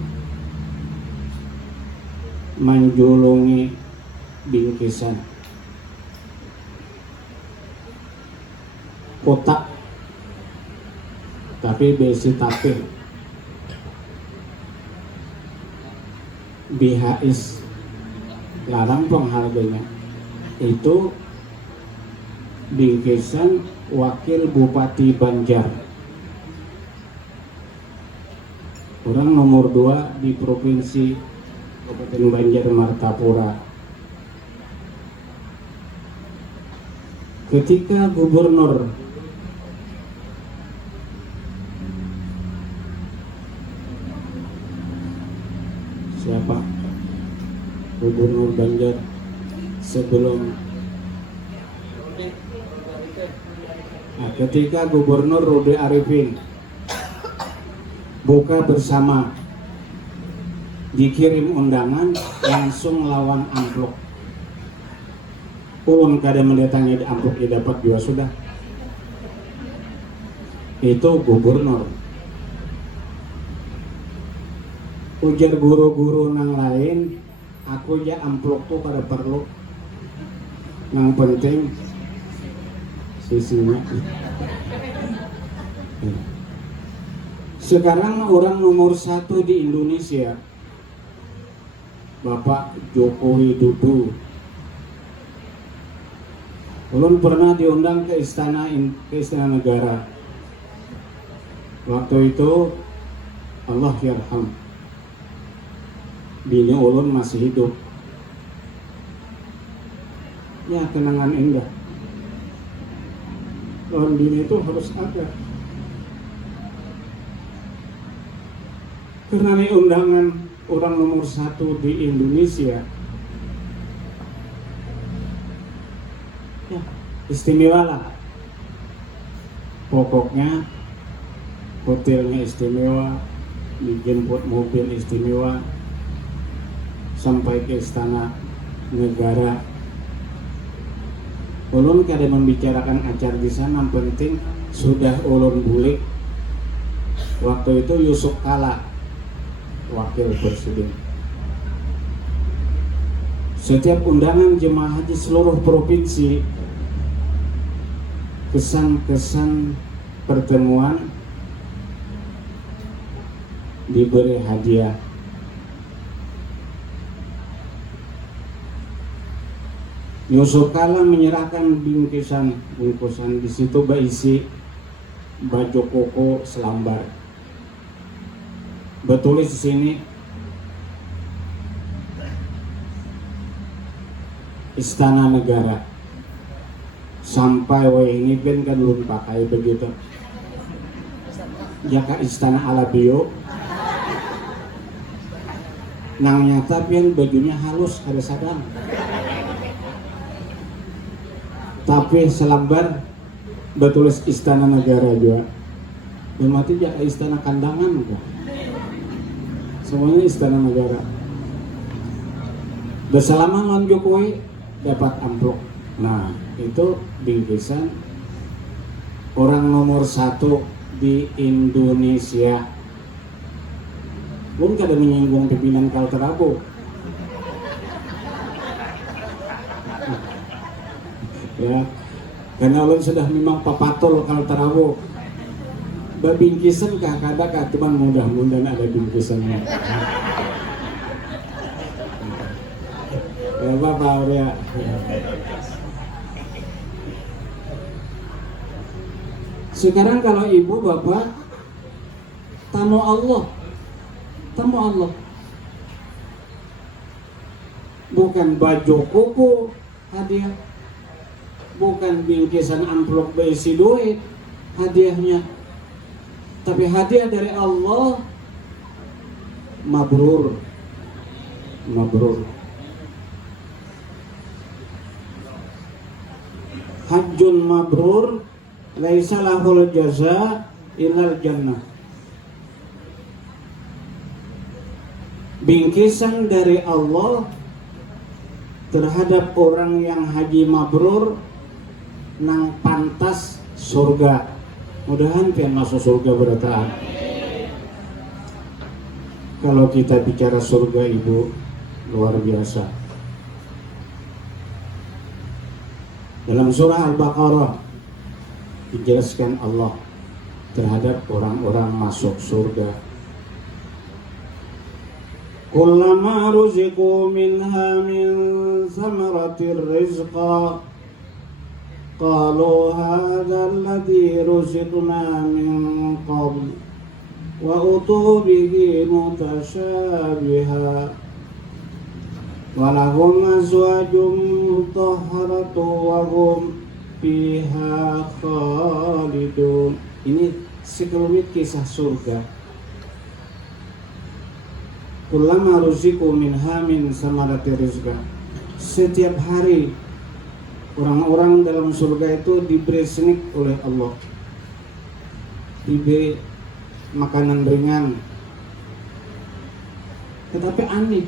menjulungi bingkisan kotak tapi besi tapir BHS larang pengharganya. Itu bingkisan wakil Bupati Banjar, orang nomor 2 di provinsi Kabupaten Banjar Martapura. Ketika gubernur siapa? Gubernur Banjar sebelum ketika Gubernur Rudy Arifin buka bersama, dikirim undangan langsung lawan amplop. Ulun kada mendatangi amplop dapat juga sudah. Itu gubernur. Ujar guru-guru nang lain, aku ya amplop tuh pada perlu. Yang penting sisinya. Sekarang orang nomor 1 di Indonesia, Bapak Joko Widodo. Ulun pernah diundang ke istana negara. Waktu itu Allah yarham, bini ulun masih hidup. Ya, kenangan indah. Orang bini itu harus ada. Karena ini undangan orang nomor 1 di Indonesia, Ya, istimewa lah. Pokoknya hotelnya istimewa, dijemput mobil istimewa, sampai ke istana negara. Ulun kada membicarakan acara di sana, yang penting sudah ulun bulik. Waktu itu Yusuf Kala wakil presiden. Setiap undangan jemaah haji seluruh provinsi, kesan-kesan pertemuan diberi hadiah. Yusuf Kala menyerahkan bingkisan di situ berisi baju koko selambar. Bertulis di sini Istana Negara. Sampai ini kan belum pakai begitu. Jaka Istana Alabio. Nang nyata pian bajunya halus ada sadang. Tapi selambar bertulis Istana Negara juga. Dan mati jaka Istana Kandangan juga. Semuanya Istana Negara. Bersalaman lawan Jokowi dapat amplop. Nah, itu bingkisan orang nomor 1 di Indonesia. Pun kada menyinggung pimpinan Kalterabu. Ya, karena ulun sudah memang papatul Kalterabu. Bingkisan kah kada kah, cuman mudah-mudahan ada bingkisannya. Ya apa ya. Sekarang kalau ibu bapak tamu Allah, bukan baju koko hadiah, bukan bingkisan amplop berisi duit hadiahnya, tapi hadiah dari Allah. Mabrur. Hajjun mabrur laisa lahul jaza ilal jannah. Bingkisan dari Allah terhadap orang yang haji mabrur nang pantas surga. Mudahan pian masuk surga beratahan. Kalau kita bicara surga ibu, luar biasa. Dalam surah Al-Baqarah dijelaskan Allah terhadap orang-orang masuk surga. Kullama ruziqu minha min thamaratir rizqa qalu hadha alladhi ruziqna min qabl wa utu bihi mutasyabiha walahum azwajum mutahharatu wa hum fiha khalidun. Ini sekelumit kisah surga. Kullama ruziqu minha min samarati rizqa. Setiap hari orang-orang dalam surga itu diberi senik oleh Allah, diberi makanan ringan. Tetapi aneh,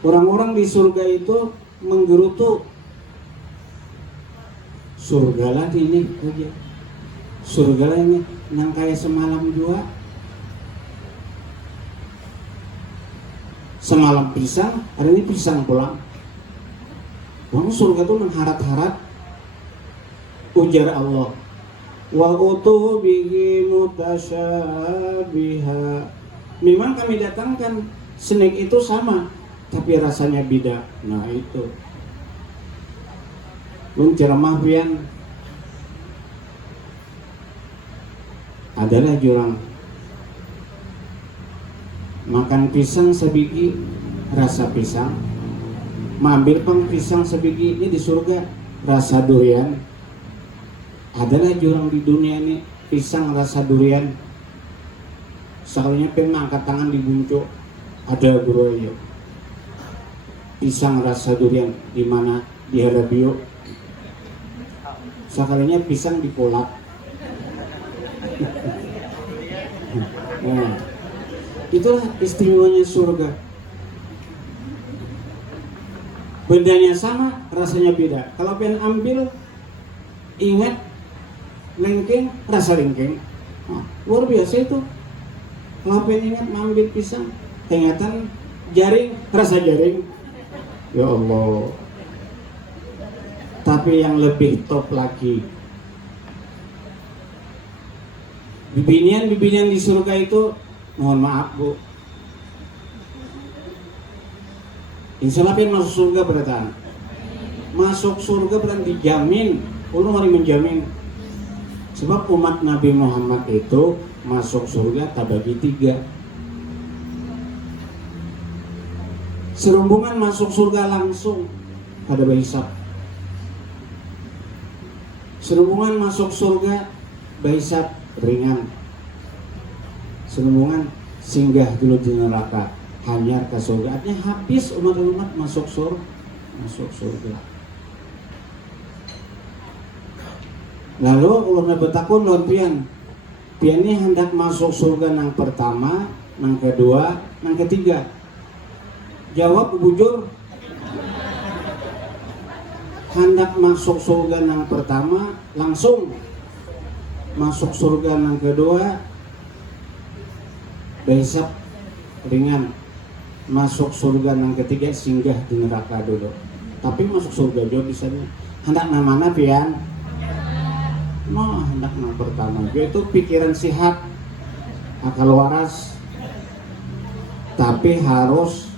orang-orang di surga itu menggerutu. Surgalah ini aja, surgalah ini yang kayak semalam juga. Semalam pisang, hari ini pisang pulang. Orang surga itu mengharap-harap. Ujar Allah, wa utu bihi mutasyabiha. Memang kami datangkan snack itu sama, tapi rasanya beda. Nah itu Lun ceramah pian adalah jurang makan pisang sebiji rasa pisang, mampir pang pisang sebiji ini di surga rasa durian. Adalah jurang di dunia ini pisang rasa durian. Sekalinya pengen angkat tangan di buncuk ada guru pisang rasa durian di mana di halabio. Sekalinya pisang dikolak. Nah, itulah istimewanya surga. Bendanya sama, rasanya beda. Kalau pengen ambil, ingat lengkeng, rasa lengkeng. Nah, luar biasa itu. Kalau pengen ingat mengambil pisang, ingatan jaring, rasa jaring. Ya Allah. Tapi yang lebih top lagi, bibinian di surga itu, mohon maaf Bu, insya Allah pengen masuk surga beratan. Masuk surga berarti dijamin, Allah mari menjamin. Sebab umat Nabi Muhammad itu masuk surga tak bagi 3. Serombongan masuk surga langsung pada hisab. Serombongan masuk surga hisab ringan. Serombongan singgah dulu di neraka, hanyar ke surga. Artinya habis umat-umat masuk surga. Lalu ulama bertakun lawan pian ini hendak masuk surga nang pertama, nang kedua, nang ketiga. Jawab bujur. Hendak masuk surga nang pertama langsung, masuk surga nang kedua besok ringan, masuk surga nang ketiga singgah di neraka dulu. Tapi masuk surga juga bisanya. Hendak nang mana pian? Hendak nang pertama. Yaitu pikiran sehat, akal waras, tapi harus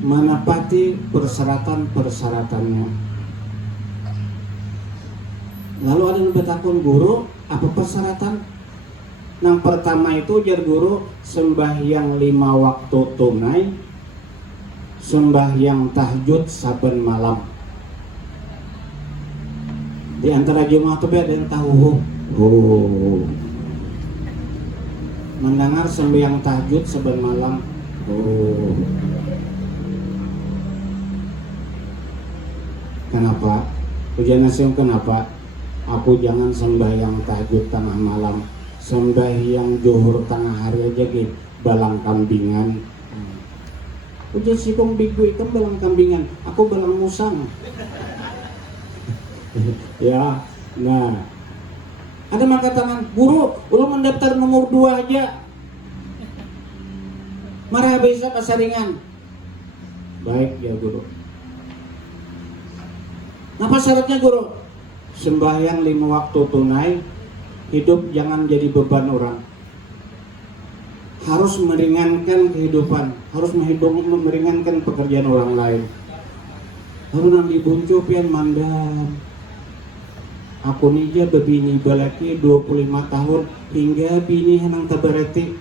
menepati persyaratan-persyaratannya. Lalu ada yang bertakun, guru apa persyaratan? Yang pertama itu jar guru, sembahyang 5 waktu tunai, sembahyang tahajud saben malam. Di antara jemaah itu ada yang tahu, mendengar sembahyang tahajud saben malam. Kenapa? Ujian nasium kenapa? Aku jangan sembahyang tahajud tengah malam, sembahyang zuhur tengah hari aja gitu, balang kambingan. Ujian sikong bigu itu balang kambingan, aku balang musang. Ya, nah ada mengatakan, guru, lu mendaftar nomor 2 aja, marah bisa pasaringan. Baik ya guru. Apa syaratnya guru? Sembahyang 5 waktu tunai, hidup jangan jadi beban orang. Harus meringankan kehidupan, harus meringankan pekerjaan orang lain. Lalu nanti buncu pian mandam. Aku nija bebini balaki 25 tahun hingga bini henang tabareti.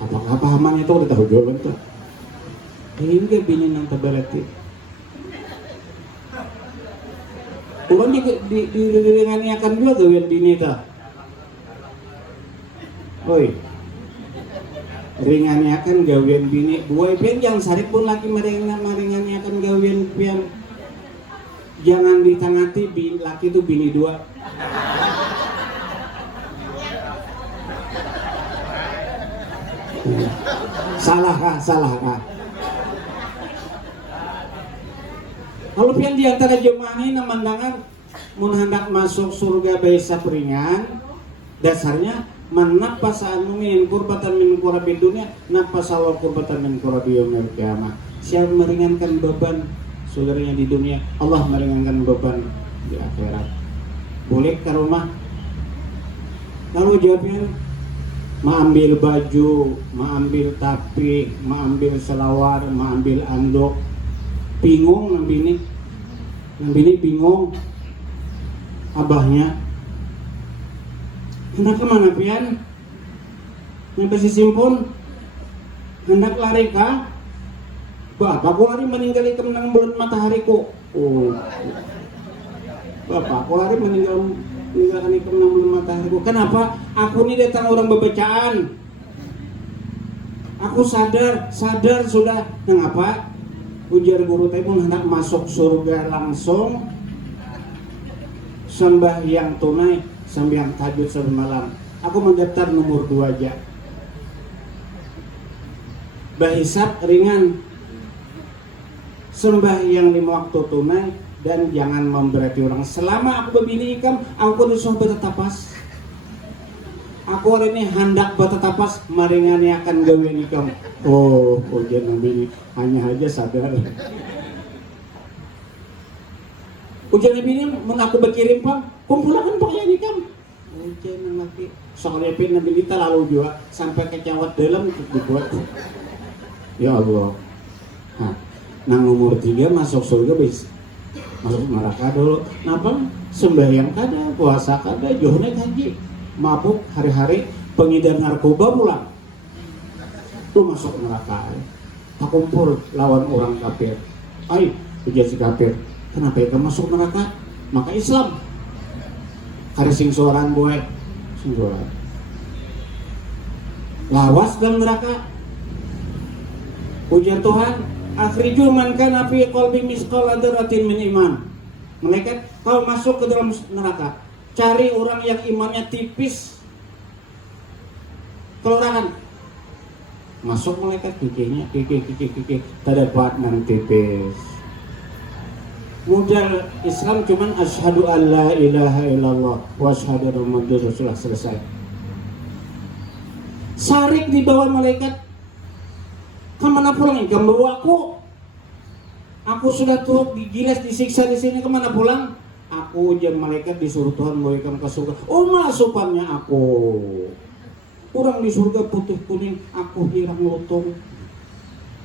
Apakah pahaman itu udah tahu jawaban tuh? Hingga bini henang tabareti. Orang diringaniakan juga gawian bini ta. Oi, ringaniakan gawian bini. Buai pian jangan sarik pun lagi meringaniakan gawian pian. Jangan ditangati laki itu bini 2. Salah kah? Kalau pian di antara jemaah ini namandangan mun hendak masuk surga baisa ringan, dasarnya manapasa anu min kurbatan min kurabi dunia, napasa wa kurbatan min kurabi yaumil qiyamah. Siapa meringankan beban saudaranya di dunia, Allah meringankan beban di akhirat. Boleh ke rumah. Lalu jawabnya, mengambil baju, mengambil tapi, mengambil selawar, mengambil anduk. Bingung nambini bingung. Abahnya hendak kemana pian? Sampai simpun hendak lari kah? Bapak aku lari meninggali kemenangan bulan matahariku. Bapak aku lari meninggalkan kemenangan bulan matahariku. Kenapa? Aku ini datang orang bebecaan. Aku sadar sudah. Kenapa? ujar guru teh pun hendak masuk surga langsung sembahyang tunai, sembahyang tahajud semalam. Aku mendaftar nomor 2 aja. Bahisab ringan, sembahyang 5 waktu tunai, dan jangan memberati orang. Selama aku begini ikam, aku disuruh bertetapas. Aku hari ini hendak bertetapas, maringani akan gawe ikam. Oh, ujian nabi hanya aja sadar. Ujian nabi ini mengaku berkirim pang, kumpulakan pakaian ikam. Ujian lagi. Soalnya pin nabi kita lalu juga sampai kecawat dalam dibuat. Ya Allah. Nah nomor 3 masuk surga bis. Masuk neraka dulu. Napa? Sembahyang kada, puasa kada, johne haji. Mabuk hari-hari, pengedar narkoba pulang. Lu masuk neraka. Takumpul lawan orang kafir. Ay, ujian si kafir. Kenapa itu masuk neraka? Maka Islam. Kada sing soran boy. Sing soran. Lawas dalam neraka. Ujian Tuhan, akhrijul man kana fi qalbi misqal dzarratin min iman. Malaikat, kau masuk ke dalam neraka, cari orang yang imannya tipis kelurahan. Masuk malaikat giginya, gigi, terdapat nan tipis. Modal Islam cuman asyhadu an la ilaha illallah wa asyhadu anna muhammadar rasulullah, selesai. Sarik di bawah malaikat. Kemana pulang? Kamu bawa aku. Aku sudah turut digilas, disiksa di sini. Kemana pulang? Aku jam malaikat disuruh Tuhan bawa kamu ke surga. Oh, masukannya aku. Orang di surga putih kuning, aku hilang lutung.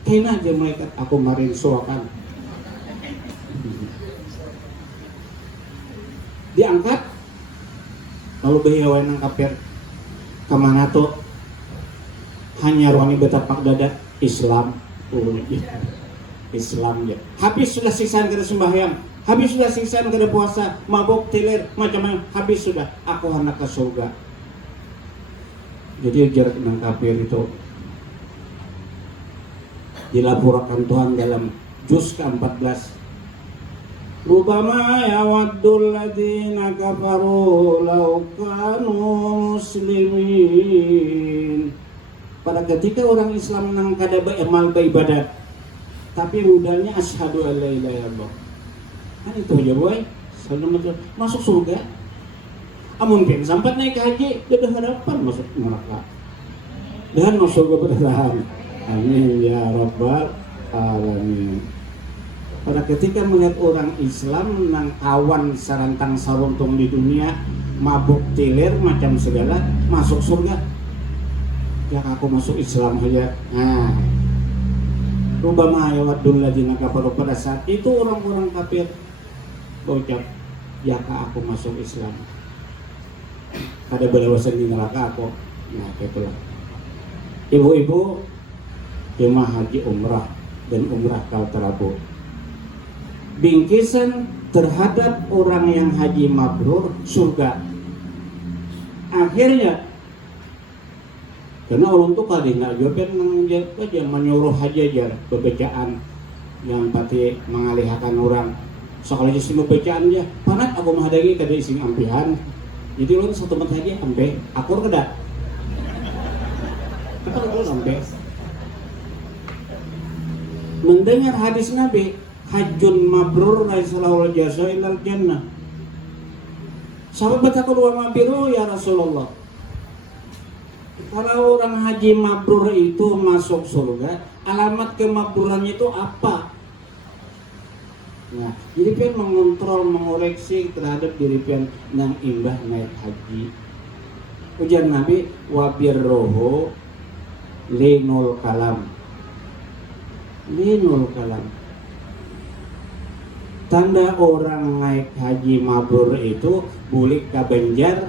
Kena aja malaikat, aku marin suakan. Diangkat. Lalu bahawa yang kafir kemana tuh? Hanya ruangi betapak dada. Islam, Islam ya. Habis sudah siksaan kada sembahyang, habis sudah siksaan kada puasa, mabuk, teler, macam-macam, habis sudah. Aku hendak ke surga. Jadi jarak dengan kafir itu dilaporkan Tuhan dalam juz ke-14. Rubama yawaddul ladzina kafaru law kanu muslimin. Pada ketika orang Islam nang kada beramal beribadat, tapi modalnya asyhadu an la ilaha illallah. Kan itu aja boy, masuk surga. Amun pin sampai naik haji, dia harapan masuk neraka. Dan masuk surga bertahan. Amin ya rabbal alamin. Pada ketika melihat orang Islam nang kawan sarantang saruntung di dunia, mabuk tilir macam segala, masuk surga. Ya aku masuk Islam saja. Nah, rubama yawaddul ladzina kafaru, pada saat itu orang-orang kafir berucap, ya aku masuk Islam. Kada balawasan di neraka aku. Nah, itulah. Ibu-ibu jemaah haji umrah dan umrah kal terabu. Bingkisan terhadap orang yang haji mabrur surga. Akhirnya karena orang tuh kali nggak jawabin aja menyuruh haji aja bebecaan yang pati mengalihkan orang. Soalnya isi bebecaan aja, panat aku menghadiri kada isi ampihan. Jadi lo satu tempat haji ampe, akur kada. Apa lo ampe? Mendengar hadis Nabi, hajjun mabrur laisa lahu jazaa illal jannah. Sahabat aku wa mabiru ya Rasulullah. Kalau orang haji mabrur itu masuk surga, alamat kemabrurannya itu apa? Nah, jadi pian mengontrol, mengoreksi terhadap diri pian nang imbah naik haji. Ujar Nabi, wabirroho linul kalam. Linul kalam. Tanda orang naik haji mabrur itu bulik kabenjar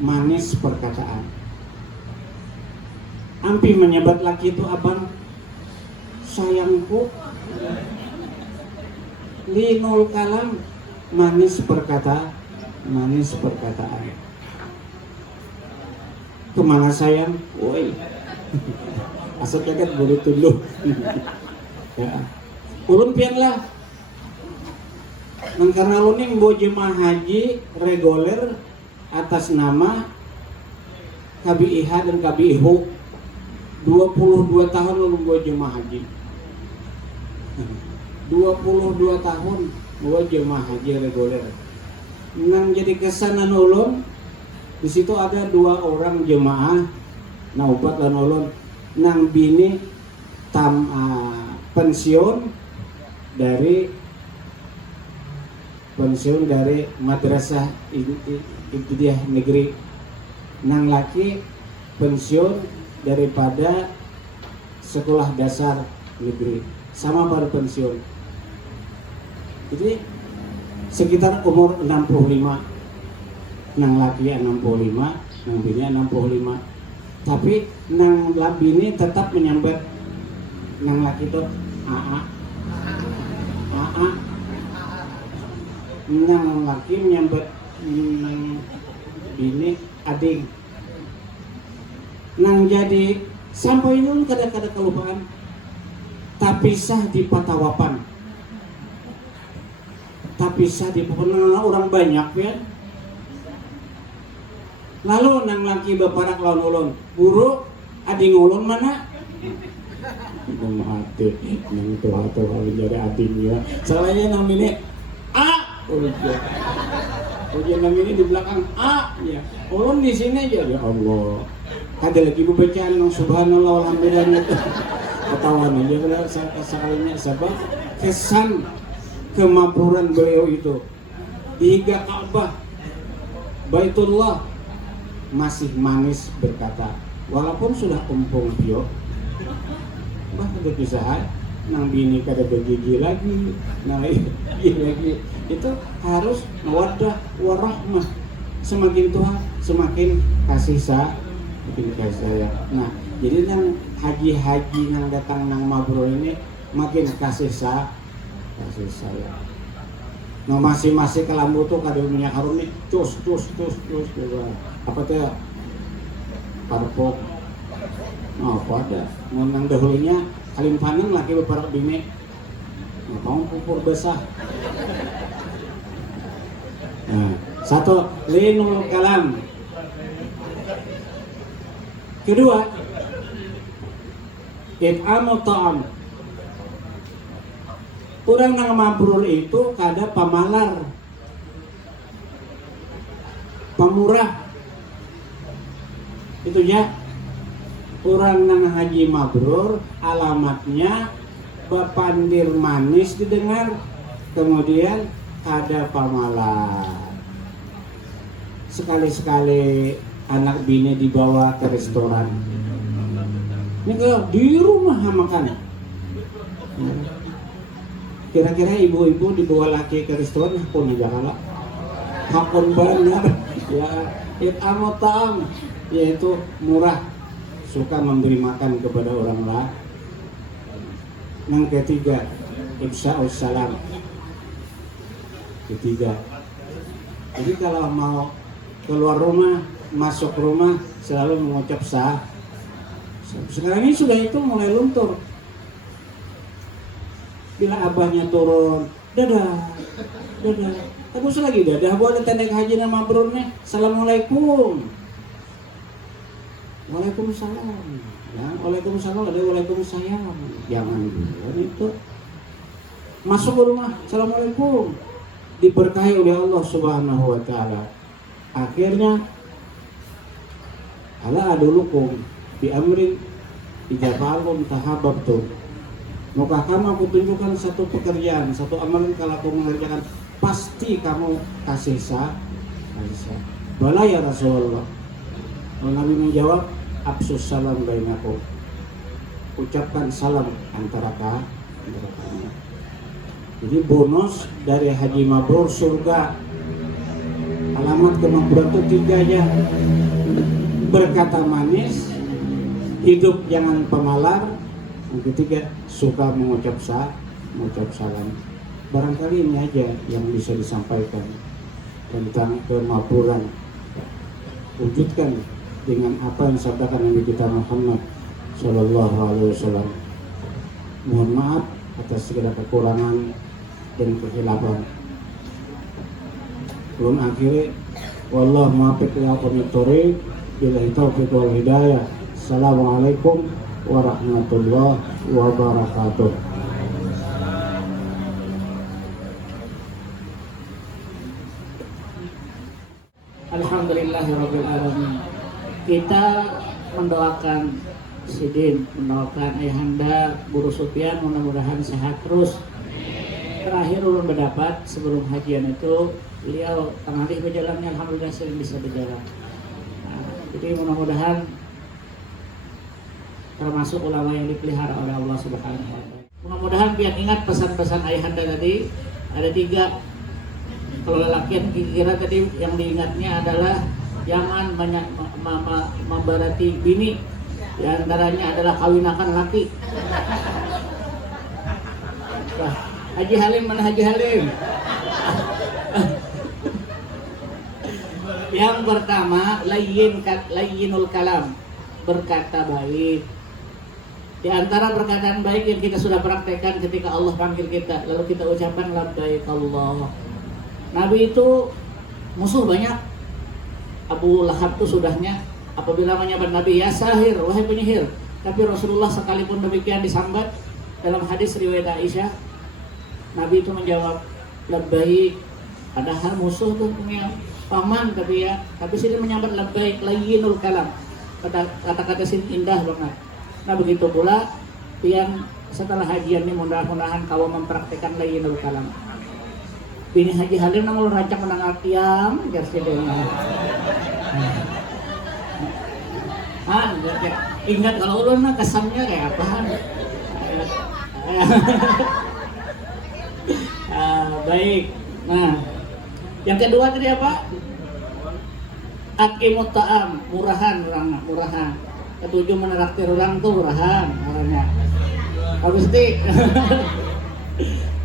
manis perkataan. Ampi menyebat laki itu abang, sayangku. Linul kalam, manis perkataan. Kemana sayang? Woi, asal jagat buru tunduk. Ya. Ulun pianlah. Nang karena ulun ini bawa jemaah haji reguler atas nama KBIH dan KBIHU. 22 tahun ulun bawa jemaah haji. 22 tahun bawa jemaah haji reguler. Nang jadi kesanan ulun di situ ada 2 orang jemaah naubat lan ulun nang bini pensiun dari madrasah ibtidaiyah negeri, nang laki pensiun daripada sekolah dasar negeri, sama baru pensiun. Jadi sekitar umur 65, nang laki 65, nang bini 65. Tapi nang bini tetap menyambat nang laki itu AA. Nang laki menyambat nang bini ading. Nang jadi sampai nun kadang-kadang kelupaan. Tapi sah di patawapan. Tapi sah di pernah orang banyak ya. Lalu nang laki beparak lawan ulun, guru ading ulun mana? Mati, nang tua kalau jadi ading ya. Salahnya nang ini A, ujian nang ini di belakang A ya. Ulun di sini aja ya Allah. Ada lagi bacaan nang subhanallah alhamdulillah. Ketahuan aja benar sekalinya sebab kesan kemampuan beliau itu. Hingga Ka'bah, Baitullah masih manis berkata, walaupun sudah umpung bio, bah ada pisahan, nang bini kada bergigi lagi, nang gigi lagi, itu harus wadah warahmah, semakin tua semakin kasih sayang. Nah, jadi nang haji nang datang nang mabrur ini makin kasih sayang. Nah masih kelambu tuh kada minyak harum nih, cus apa tuh parpok, apa ada nang dahulunya kalimpanan laki beberapa bini mau pupur basah. Nah, satu linul kalam. Kedua, it'amu ta'am. Orang nang mabrur itu kada pamalar, pemurah. Itu ya. Orang nang haji mabrur alamatnya bapandir manis didengar, kemudian kada pamalar. Sekali-sekali anak bini dibawa ke restoran. Ini kalau di rumah makan. Kira-kira ibu-ibu dibawa laki ke restoran hakun aja kalah. Hakun banget. Ya, it'amu ta'am, yaitu murah, suka memberi makan kepada orang lain. Yang ketiga, ifsya'us salam. Ketiga. Jadi kalau mau keluar rumah, masuk rumah selalu mengucap sah. Sekarang ini sudah itu mulai luntur. Bila abahnya turun, dadah. Terus lagi dadah, boleh tanda haji nama mabrurnya. Assalamualaikum. Waalaikumsalam. Ya, waalaikumsalam ada waalaikumsalam. Jangan dulu itu. Masuk ke rumah, assalamualaikum. Diberkahi oleh Allah Subhanahu wa taala. Akhirnya ala adulukum bi amrin idza fa'altum tahabbtum. Maka kamu aku tunjukkan satu pekerjaan, satu amalan kalau aku mengerjakan pasti kamu kasih sayang. Bala ya Rasulullah. Nabi menjawab, absus salam bainakum. Ucapkan salam antara kamu. Jadi bonus dari haji mabrur surga. Alamat kemakburan itu 3 aja. Berkata manis, hidup jangan pemalar. Yang ketiga, suka mengucap salam. Barangkali ini aja yang bisa disampaikan tentang kemakburan. Wujudkan dengan apa yang disabdakan Nabi kita Muhammad Sallallahu Alaihi Wasallam. Mohon maaf atas segala kekurangan dan kekhilafan. Belum akhirnya, wallahu muwaffiq ila aqwamit thoriq, billahi taufiq wal hidayah. Assalamualaikum warahmatullahi wabarakatuh. Alhamdulillahirabbil alamin. Kita mendoakan Sidin, mendoakan Ayahanda Guru Sufyan mudah-mudahan sehat terus. Terakhir ulun berdapat sebelum hajian itu beliau tengah berjalannya alhamdulillah sering bisa berjalan. Nah, jadi mudah-mudahan termasuk ulama yang dipelihara oleh Allah Subhanahu wa taala. Mudah-mudahan biar ingat pesan-pesan Ayahanda tadi ada 3. Kalau lelakian kira tadi yang diingatnya adalah jangan memberati bini. Di antaranya adalah kawinakan laki. Wah, Haji Halim mana Haji Halim? Yang pertama, layyinul kalam, berkata baik. Di antara perkataan baik yang kita sudah praktekkan ketika Allah panggil kita, lalu kita ucapkan labbaik Allah. Nabi itu musuh banyak. Abu Lahab itu sudahnya apabila menyambat Nabi, ya sahir, wahai penyihir. Tapi Rasulullah sekalipun demikian disambat, dalam hadis riwayat Aisyah, Nabi itu menjawab labbaik. Padahal musuh tuh punya paman, tapi sini menyambat labbaik, layyinul kalam. Kata-kata sini indah banget. Nah begitu pula yang setelah hajian ini mudah-mudahan kau mempraktekkan layyinul kalam. Bini Haji Halim namun rancang menang tiang jersey dengan. Ingat kalau ulun mah kesannya kayak apaan? Baik. Nah, yang kedua tadi apa? Aqimut ta'am, murahan. Ketujuh menraktir orang tuh murahan namanya. Habis itu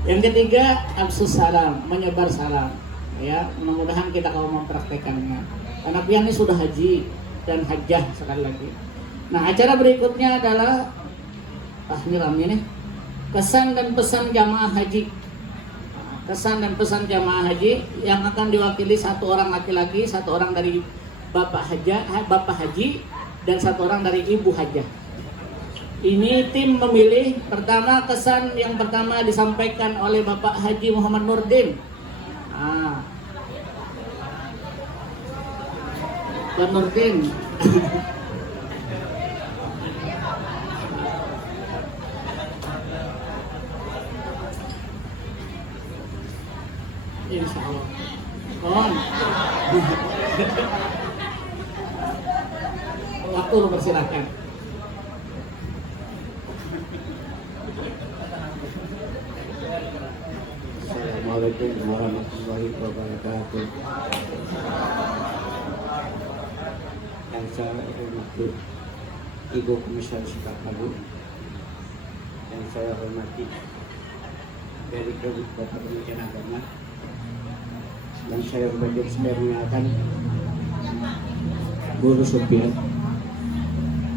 yang ketiga, absus salam, menyebar salam. Ya, mudah-mudahan kita kalau mempraktekannya. Karena pian ini sudah haji dan hajjah sekali lagi. Nah, acara berikutnya adalah ini ramai nih. Kesan dan pesan jamaah haji. Kesan dan pesan jamaah haji yang akan diwakili 1 orang laki-laki, 1 orang dari bapak haji, dan 1 orang dari ibu hajah. Ini tim memilih. Pertama, kesan yang pertama disampaikan oleh Bapak Haji Muhammad Nurdin. Pak Nurdin. Insya Allah. Waktu persilahkan. Assalamualaikum warahmatullahi wabarakatuh. Yang saya hormati Ibu Komisaris Agung, yang saya hormati dari Bapak Kementerian Agama, dan saya mengenalkan Guru Sufyan,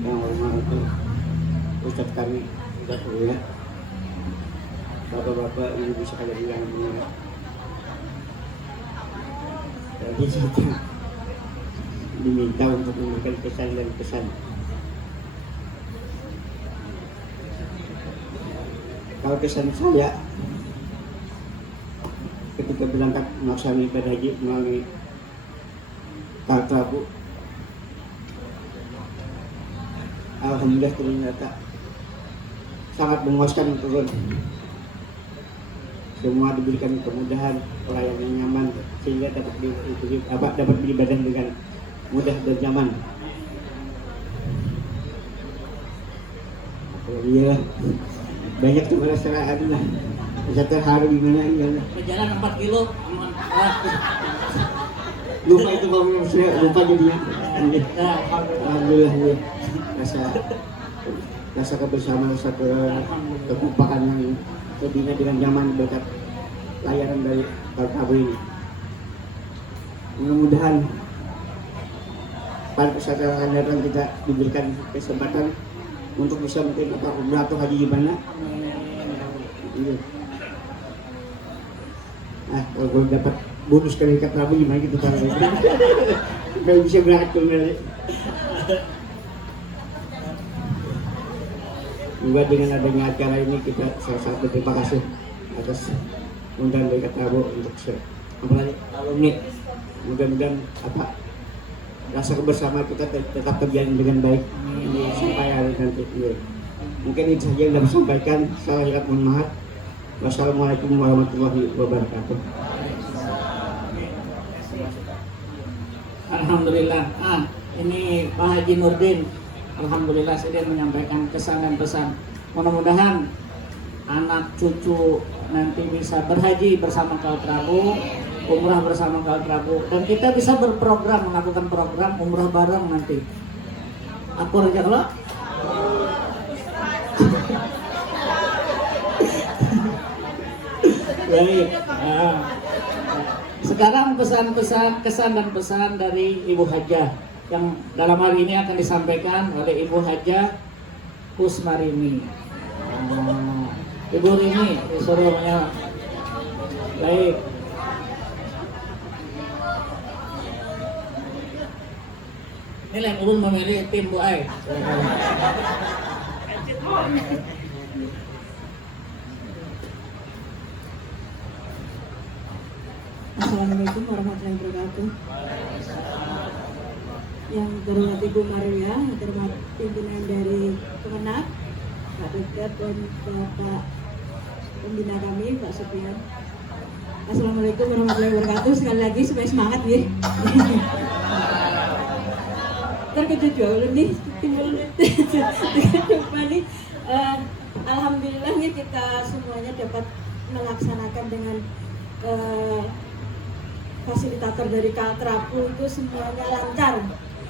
yang hormati Ustadz kami Ustadz Uya, bapak-bapak ibu sekalian yang mulia. Jadi kita diminta untuk memberikan kesan dan pesan. Kalau kesan saya ketika berangkat melaksanakan ibadah haji melalui Pak Prabu, alhamdulillah ternyata sangat memuaskan turun. Semua diberikan kemudahan, pelayanan yang nyaman sehingga dapat beribadah dengan mudah dan nyaman. Iya, banyak tuh perasaan lah. Misalkan hari gimana ini? Berjalan 4 kilo. Lupa itu kalau saya lupa jadinya. Alhamdulillah, rasa kebersamaan, rasa kekompakan yang terbina dengan nyaman berkat layanan dari Pak Prabu ini. Mudah-mudahan pada kesempatan akan datang kita diberikan kesempatan untuk bisa mungkin umrah atau haji gimana. Iya. Kalau gue dapat bonus kali ikat rambut gimana gitu kan? Gak bisa berangkat kembali. Juga dengan adanya acara ini kita sangat berterima kasih atas undangan dari Katabu untuk apalagi alumni. Mudah-mudahan rasa kebersamaan kita tetap terjalin dengan baik sampai hari nanti. Mungkin itu saja yang dapat sampaikan. Saya mohon maaf. Wassalamualaikum warahmatullahi wabarakatuh. Alhamdulillah. Ini Pak Haji Nurdin. Alhamdulillah saya menyampaikan kesan dan pesan. Mudah-mudahan anak cucu nanti bisa berhaji bersama Kal Prabu, umrah bersama Kal Prabu, dan kita bisa berprogram melakukan program umrah bareng nanti. Aku aja kalau. Baik. Sekarang pesan-pesan, kesan dan pesan dari Ibu Hajah yang dalam hari ini akan disampaikan oleh Ibu Hajah Kusmarini. Ibu Rini disuruhnya. Baik. Ini yang ulun memilih tim Bu Ai. Assalamualaikum warahmatullahi wabarakatuh. Yang terhormat Ibu Maria, yang terhormat pimpinan dari Kemenak, Pak Dekat dan Bapak pembina kami, Pak Sofian. Assalamualaikum warahmatullahi wabarakatuh. Sekali lagi supaya semangat ya. Terkejut juga ulun nih, timbul lupa nih. Alhamdulillahnya kita semuanya dapat melaksanakan dengan fasilitator dari Kal Prabu itu semuanya lancar,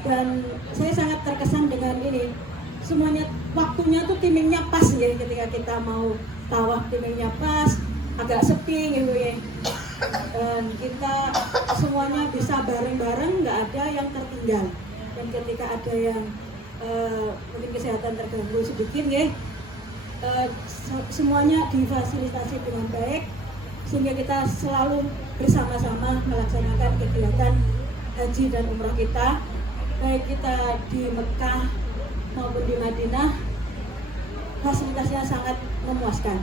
dan saya sangat terkesan dengan ini, semuanya waktunya tuh timingnya pas ya, ketika kita mau tawaf timingnya pas, agak sepi gitu ya, dan kita semuanya bisa bareng-bareng, nggak ada yang tertinggal, dan ketika ada yang mungkin kesehatan terganggu sedikit ya, semuanya difasilitasi dengan baik, sehingga kita selalu bersama-sama melaksanakan kegiatan haji dan umrah kita, baik kita di Mekah maupun di Madinah. Fasilitasnya sangat memuaskan,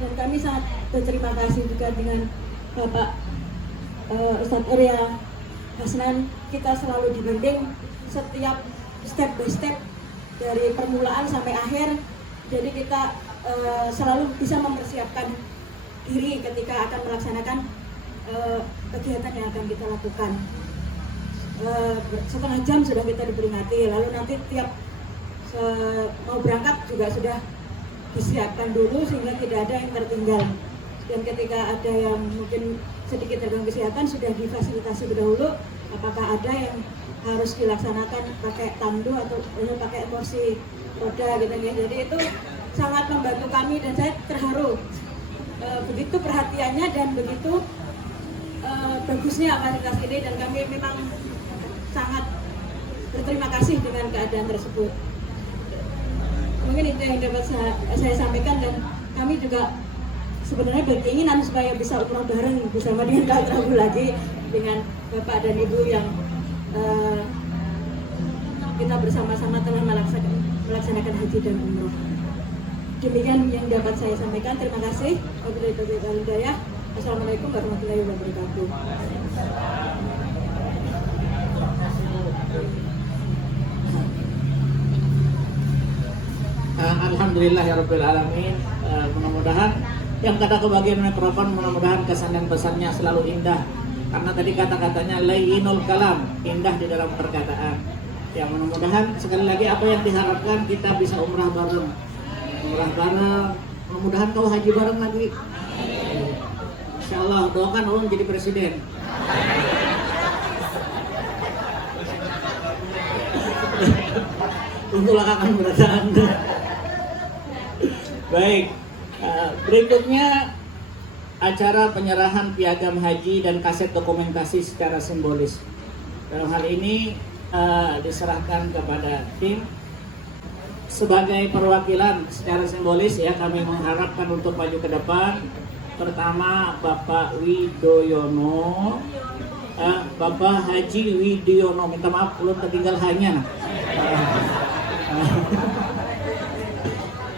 dan kami sangat berterima kasih juga dengan Bapak Ustadz Arya Hasnan. Kita selalu dibimbing setiap step by step dari permulaan sampai akhir, jadi kita selalu bisa mempersiapkan diri ketika akan melaksanakan kegiatan yang akan kita lakukan. Setengah jam sudah kita diperingati, lalu nanti tiap mau berangkat juga sudah disiapkan dulu sehingga tidak ada yang tertinggal, dan ketika ada yang mungkin sedikit terganggu kesehatan sudah difasilitasi dahulu, apakah ada yang harus dilaksanakan pakai tandu atau pakai kursi roda gitu ya. Jadi itu sangat membantu kami, dan saya terharu begitu perhatiannya dan begitu bagusnya fasilitas ini, dan kami memang sangat berterima kasih dengan keadaan tersebut. Mungkin itu yang dapat saya sampaikan, dan kami juga sebenarnya berkeinginan supaya bisa umrah bareng bersama dengan Kal Prabu lagi, dengan Bapak dan Ibu yang kita bersama-sama telah melaksanakan haji dan umrah. Demikian yang dapat saya sampaikan. Terima kasih. Wabillahi taufiq wal hidayah. Assalamualaikum warahmatullahi wabarakatuh. Alhamdulillahirabbil alamin. Mudah-mudahan yang kata kebagian mikrofon, mudah-mudahan kesan dan pesannya selalu indah. Karena tadi kata-katanya layyinul kalam, indah di dalam perkataan. Ya, mudah-mudahan sekali lagi apa yang diharapkan, kita bisa umrah bareng. Umrah bareng, mudah-mudahan kau haji bareng lagi. Insyaallah, doakan ulun jadi presiden. Untuk akan berataan. Baik, berikutnya acara penyerahan piagam haji dan kaset dokumentasi secara simbolis. Dalam hal ini diserahkan kepada tim sebagai perwakilan secara simbolis ya, kami mengharapkan untuk maju ke depan. Pertama Bapak Widoyono, Bapak Haji Widiono, minta maaf belum tertinggal hanya.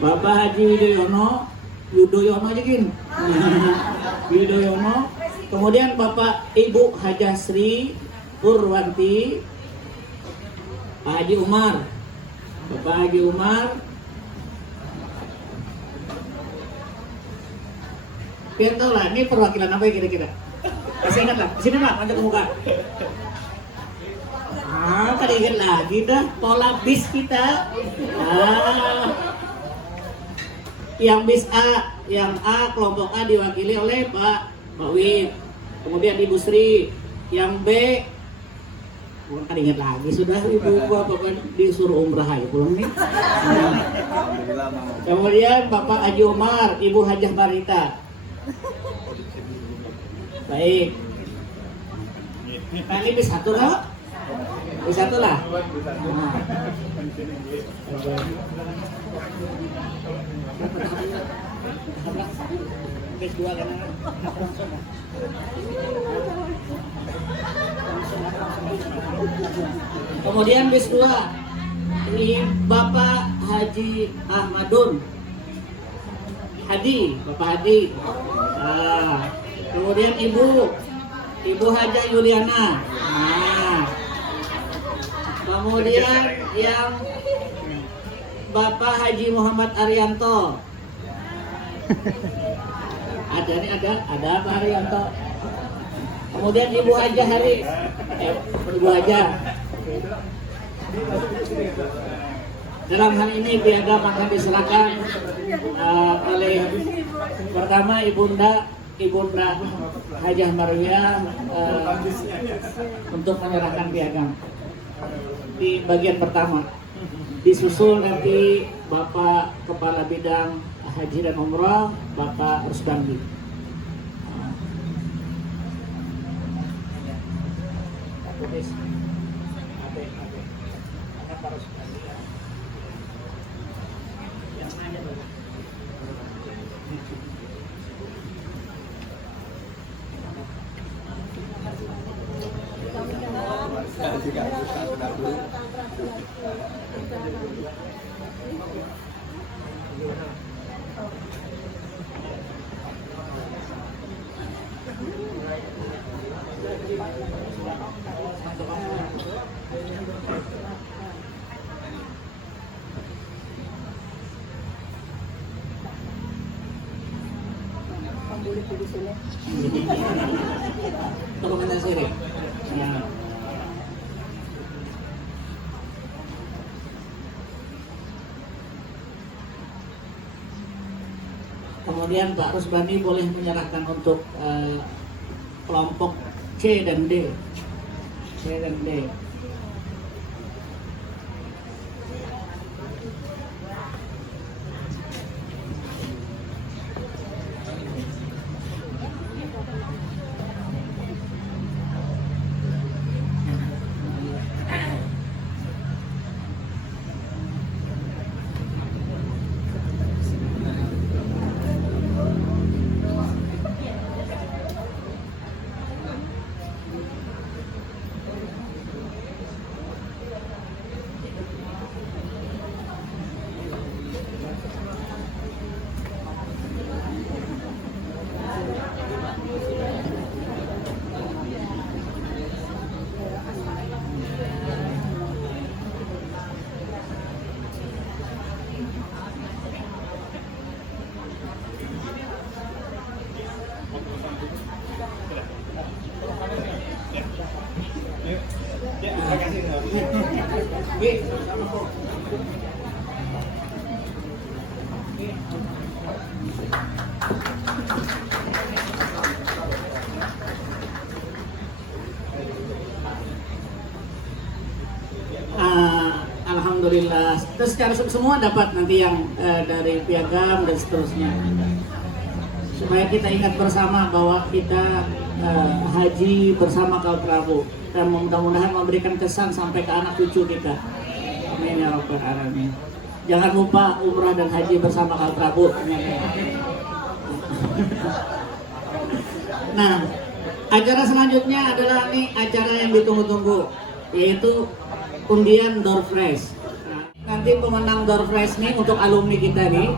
Bapak Haji Widoyono, Yudoyono aja gin. Widoyono. Kemudian Bapak Ibu Hajah Sri Purwanti, Pak Haji Umar, Bapak Haji Umar. Biar tahu lah, ini perwakilan apa ya kira-kira? Masih ingat lah, sini Pak, maju ke muka. Tadi ingat lagi dah, pola bis kita. Yang bis A, yang A, kelompok A diwakili oleh Pak Wib. Kemudian Ibu Sri. Yang B, bukan kan ingat lagi, sudah ibu gua Bapak disuruh umrah aja pulang nih. Kemudian Bapak Haji Umar, Ibu Hajah Marita. Baik. Nah, ini bis satu lah. Bis satu lah. Nah. Bis dua kan? Kemudian bis dua ini Bapak Haji Ahmadun Hadi, Bapak Hadi. Kemudian Ibu Hajah Yuliana. Kemudian yang Bapak Haji Muhammad Arianto. Ada Pak Arianto. Kemudian Ibu Hajah Haris. Ibu Hajah. Dalam hal ini piagam akan diserahkan oleh pertama Ibunda Hajah Marwiyah untuk menyerahkan piagam di bagian pertama. Disusul nanti Bapak Kepala Bidang Haji dan Umrah, Bapak Rusdandi. Dokumentasi ini. Kemudian Pak Rusbani boleh menyerahkan untuk kelompok C dan D. C dan D. Alhamdulillah, terus secara semua dapat nanti yang dari piagam dan seterusnya, supaya kita ingat bersama bahwa kita haji bersama kaum kerabu, dan mudah-mudahan memberikan kesan sampai ke anak cucu kita. Amin ya rabbal alamin. Jangan lupa umrah dan haji bersama Kang Prabu. Nah, acara selanjutnya adalah nih acara yang ditunggu-tunggu, yaitu undian door prize. Nah, nanti pemenang door prize nih untuk alumni kita nih,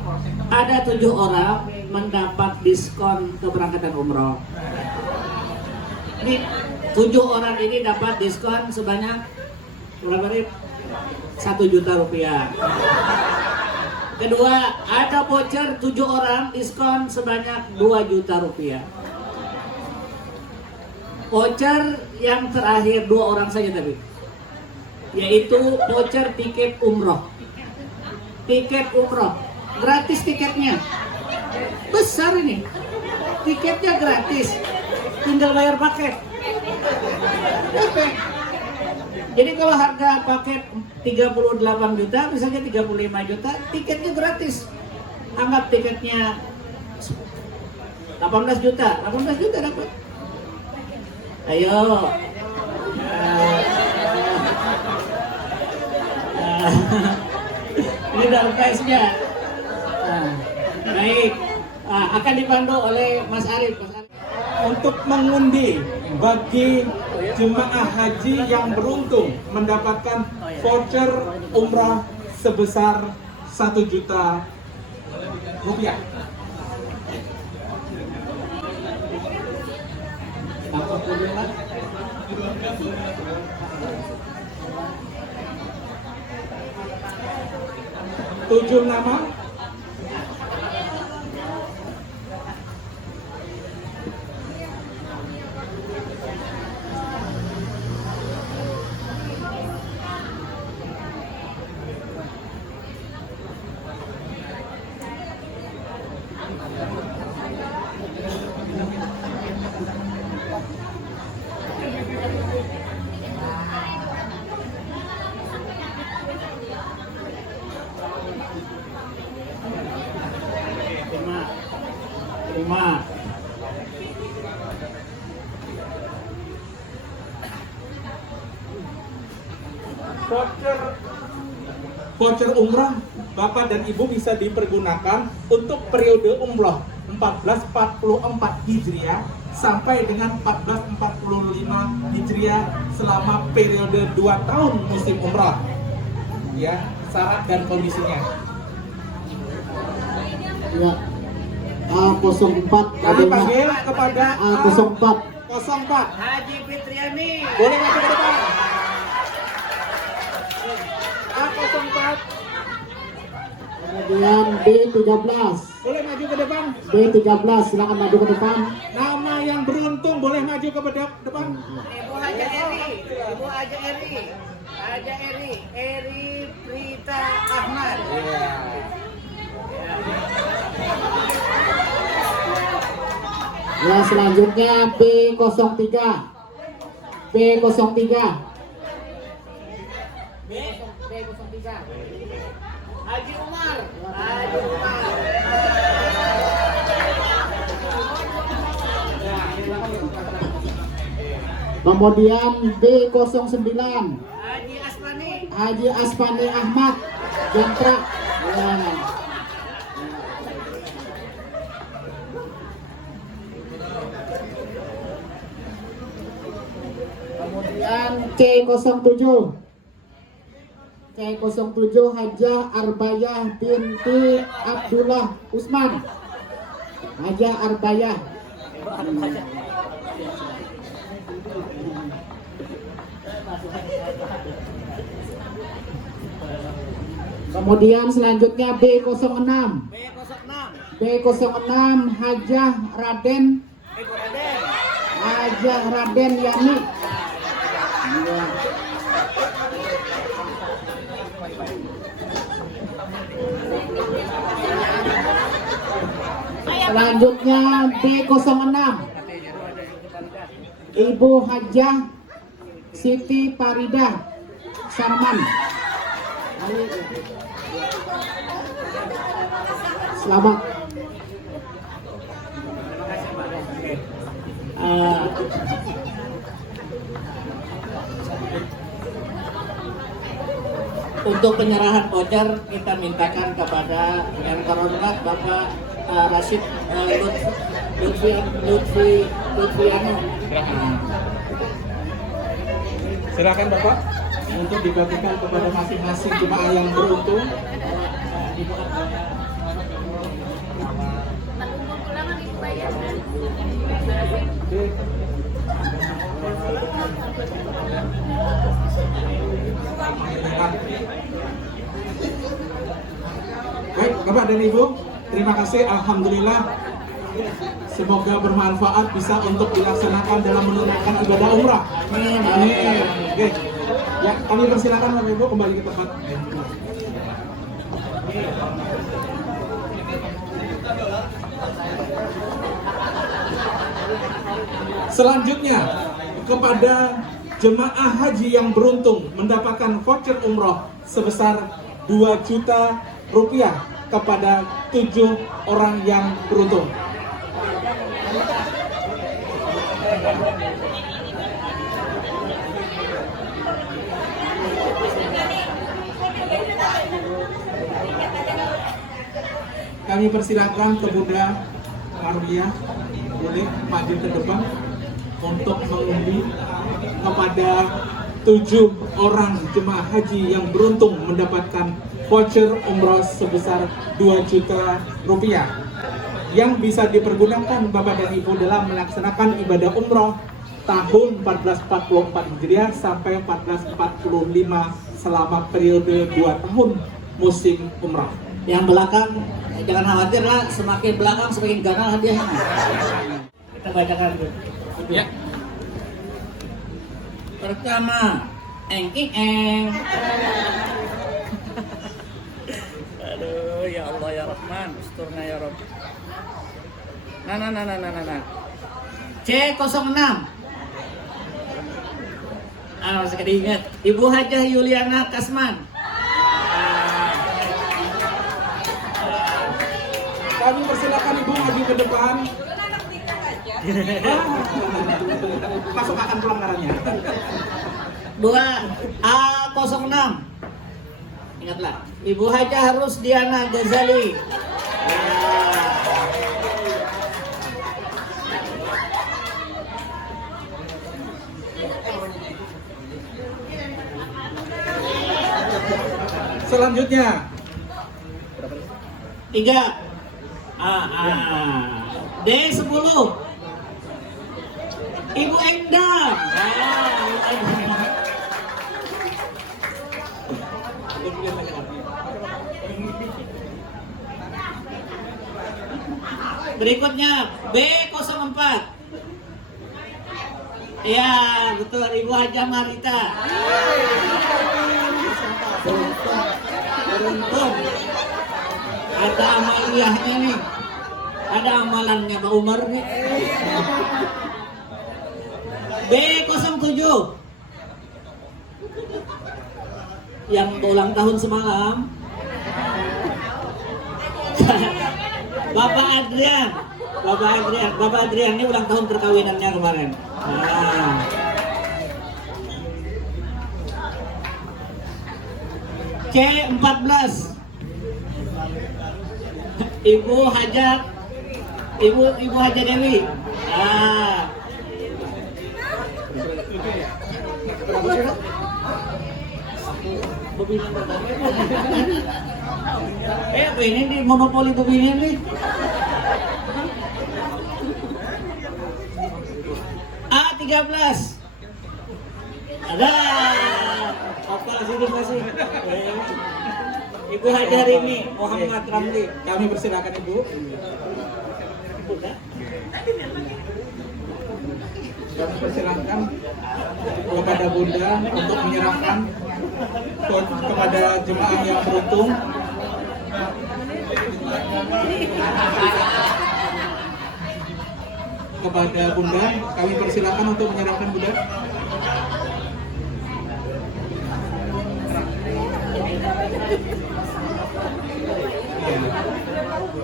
ada 7 orang mendapat diskon keberangkatan umroh. Nih, 7 orang ini dapat diskon sebanyak berapa nih? 1 juta rupiah. Kedua, ada voucher 7 orang diskon sebanyak 2 juta rupiah. Voucher yang terakhir 2 orang saja tadi, yaitu voucher tiket umroh. Tiket umroh, gratis tiketnya. Besar ini. Tiketnya gratis. Tinggal bayar paket. Jadi kalau harga paket 38 juta, misalnya 35 juta, tiketnya gratis. Anggap tiketnya 18 juta dapat. Ayo. Ini door prize-nya. Baik. Akan dipandu oleh Mas Arif. Untuk mengundi bagi jemaah haji yang beruntung mendapatkan voucher umrah sebesar 1 juta rupiah. Tujuh nama. Terima. Voucher umrah Bapak dan Ibu bisa dipergunakan untuk periode umroh 1444 Hijriah sampai dengan 1445 Hijriah selama periode 2 tahun musim umrah. Ya, syarat dan kondisinya. Ya. A04 Kami panggil kepada A04 A04. Haji Fitriani. Boleh masuk ke depan. A04. kemudian B13 Boleh maju ke depan. B13 silakan maju ke depan. Nama yang beruntung boleh maju ke depan. Ibu Haja Eri. Ibu Haja Eri. Haja Eri. Eri Prita Ahmad. Ya, selanjutnya B03 B03 Haji Umar. Haji Umar. kemudian B09 Haji Asmani. Haji Aspani Ahmad Jantra. Ya. Kemudian C07 Hajah Arbayah binti Abdullah Usman. Hajah Arbayah. Kemudian selanjutnya B06 Hajah Raden Yani. Ya. Selanjutnya B06 Ibu Hajah Siti Farida Sarman. Selamat. Untuk penyerahan voucher kita mintakan kepada yang terhormat Bapak Rashid Lutfiano. Silakan Bapak untuk dibagikan kepada masing-masing jemaah yang beruntung. Baik, Bapak dan Ibu, terima kasih. Alhamdulillah, semoga bermanfaat, bisa untuk dilaksanakan dalam menunaikan ibadah umrah. Amin. Oke. Ya, kami persilakan Bapak Ibu kembali ke tempat. Selanjutnya, kepada jemaah haji yang beruntung mendapatkan voucher umroh sebesar 2 juta rupiah kepada 7 orang yang beruntung. Kami persilakan ke Bunda Marwiyah, boleh maju ke depan untuk mengundi kepada 7 orang jemaah haji yang beruntung mendapatkan voucher umroh sebesar 2 juta rupiah yang bisa dipergunakan Bapak dan Ibu dalam melaksanakan ibadah umroh tahun 1444 Hijriah sampai 1445 selama periode 2 tahun musim umrah. Yang belakang jangan khawatir lah, semakin belakang semakin ganas hadiahnya. Kita bacakan dulu. Ya. Pertama, eng. Aduh, ya Allah ya Rahman, usturna ya Rabb. Nah. C06. Masih diingat. Ibu Hajah Yuliana Kasman. Kami persilakan Ibu maju ke depan. Masuk akan pelanggarannya. 2A06. Ingatlah, Ibu Hajah Rusdiana Ghazali. Selanjutnya 3 D10 Ibu Endang. Berikutnya B04. Ya, betul, Ibu Hajah Marita. Beruntung. Ada amaliyahnya nih. Ada amalannya Pak Umar nih. B07. Yang ulang tahun semalam. Bapak Adrian ini ulang tahun perkawinannya kemarin. Nah. C14. Ibu Hajat Dewi. Ini di monopoli begini nih. A13. Ada. Apa sini masih? Ibu Hajar ini Muhammad Ramli. kami persilakan Ibu. Kami persilakan kepada Bunda untuk menyerahkan kepada jemaah yang beruntung. Kepada Bunda, kami persilakan untuk menyerahkan Bunda.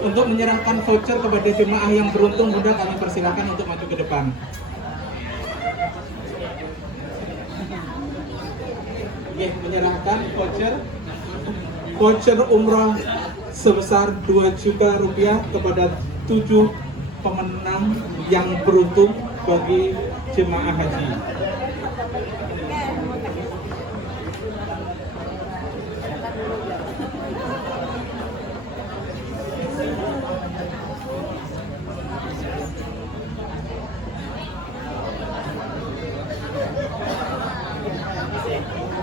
Untuk menyerahkan voucher kepada jemaah yang beruntung, Bunda, kami persilakan untuk maju ke depan. Oke, menyerahkan voucher voucher umroh sebesar 2 juta rupiah kepada 7 pemenang yang beruntung bagi jemaah haji.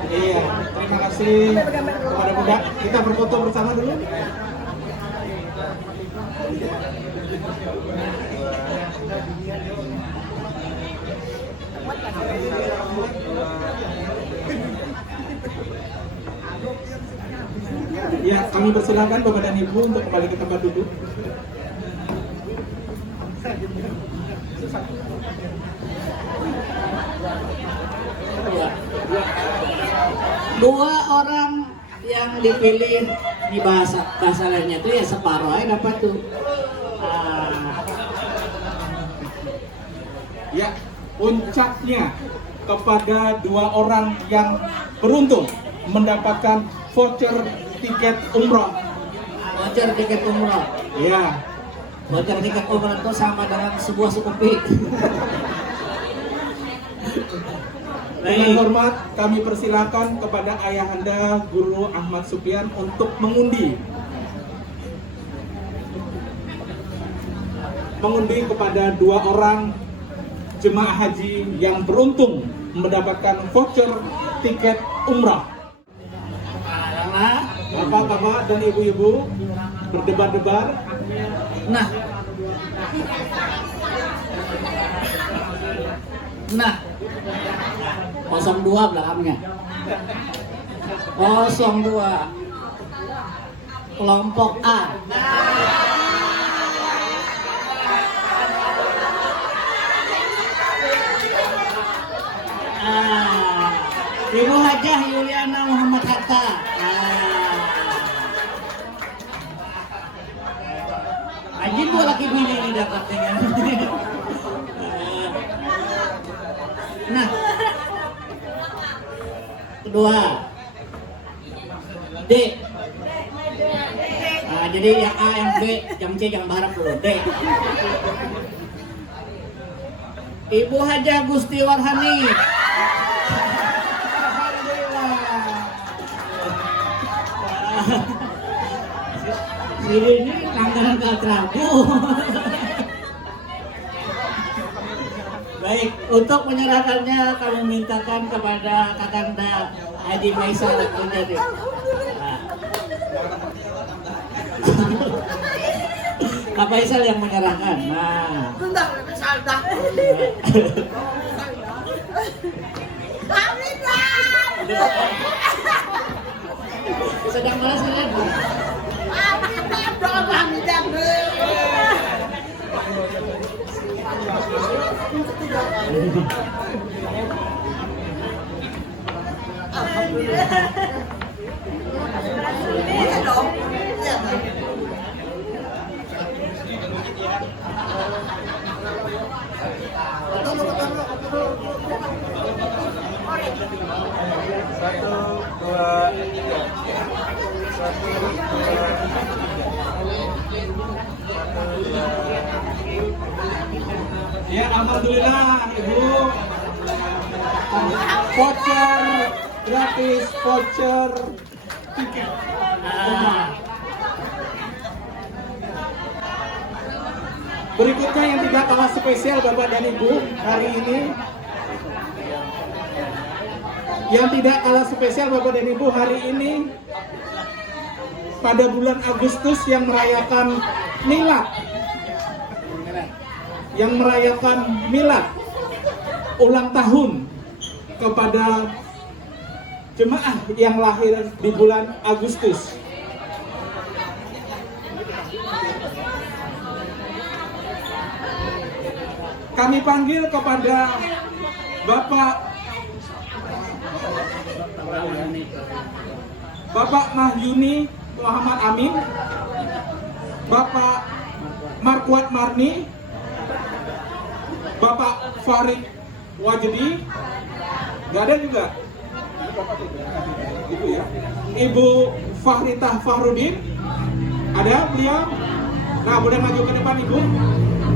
Iya, terima kasih kepada Bunda. Kita berfoto bersama dulu. Ya, kami persilakan Bapak dan Ibu untuk kembali ke tempat duduk. Dua orang yang dipilih di bahasa lainnya itu ya separuh aja dapat tuh. Ya, puncaknya kepada 2 orang yang beruntung mendapatkan voucher tiket umroh. Voucher tiket umroh. Ya, Voucher tiket umroh itu sama dengan sebuah Sukupi. dengan hormat kami persilakan kepada Ayahanda Guru Ahmad Sufyan untuk mengundi kepada 2 orang jemaah haji yang beruntung mendapatkan voucher tiket umrah. Bapak-bapak dan ibu-ibu berdebar-debar. Nah, 02 belakangnya. 02 kelompok A. Ibu Hajah Yuliana Muhammad Hatta. Anjing gua laki bini ini dapatnya. Nah, kedua D. Jadi yang A, yang B, yang C jangan berharap dulu. D. Ibu Hajah Gusti Warhani. Ini langganan Kaltrabu. Baik, untuk menyerahkannya kami mintakan kepada Kakanda Haji Faisal menjadi. Kak Faisal yang menyerahkan. Nah. Sedang malas kan? Ya, alhamdulillah Ibu. Voucher gratis, voucher tiket. Berikutnya yang tidak kalah spesial Bapak dan Ibu hari ini. Yang tidak kalah spesial Bapak dan Ibu hari ini pada bulan Agustus yang merayakan milad. Yang merayakan milad ulang tahun kepada jemaah yang lahir di bulan Agustus. Kami panggil kepada Bapak Mahyuni Muhammad Amin, Bapak Markwat Marni, Bapak Farid Wajdi, nggak ada juga, Ibu ya, Ibu Fahritah Fahrudin. Ada beliau? Nah, boleh maju ke depan Ibu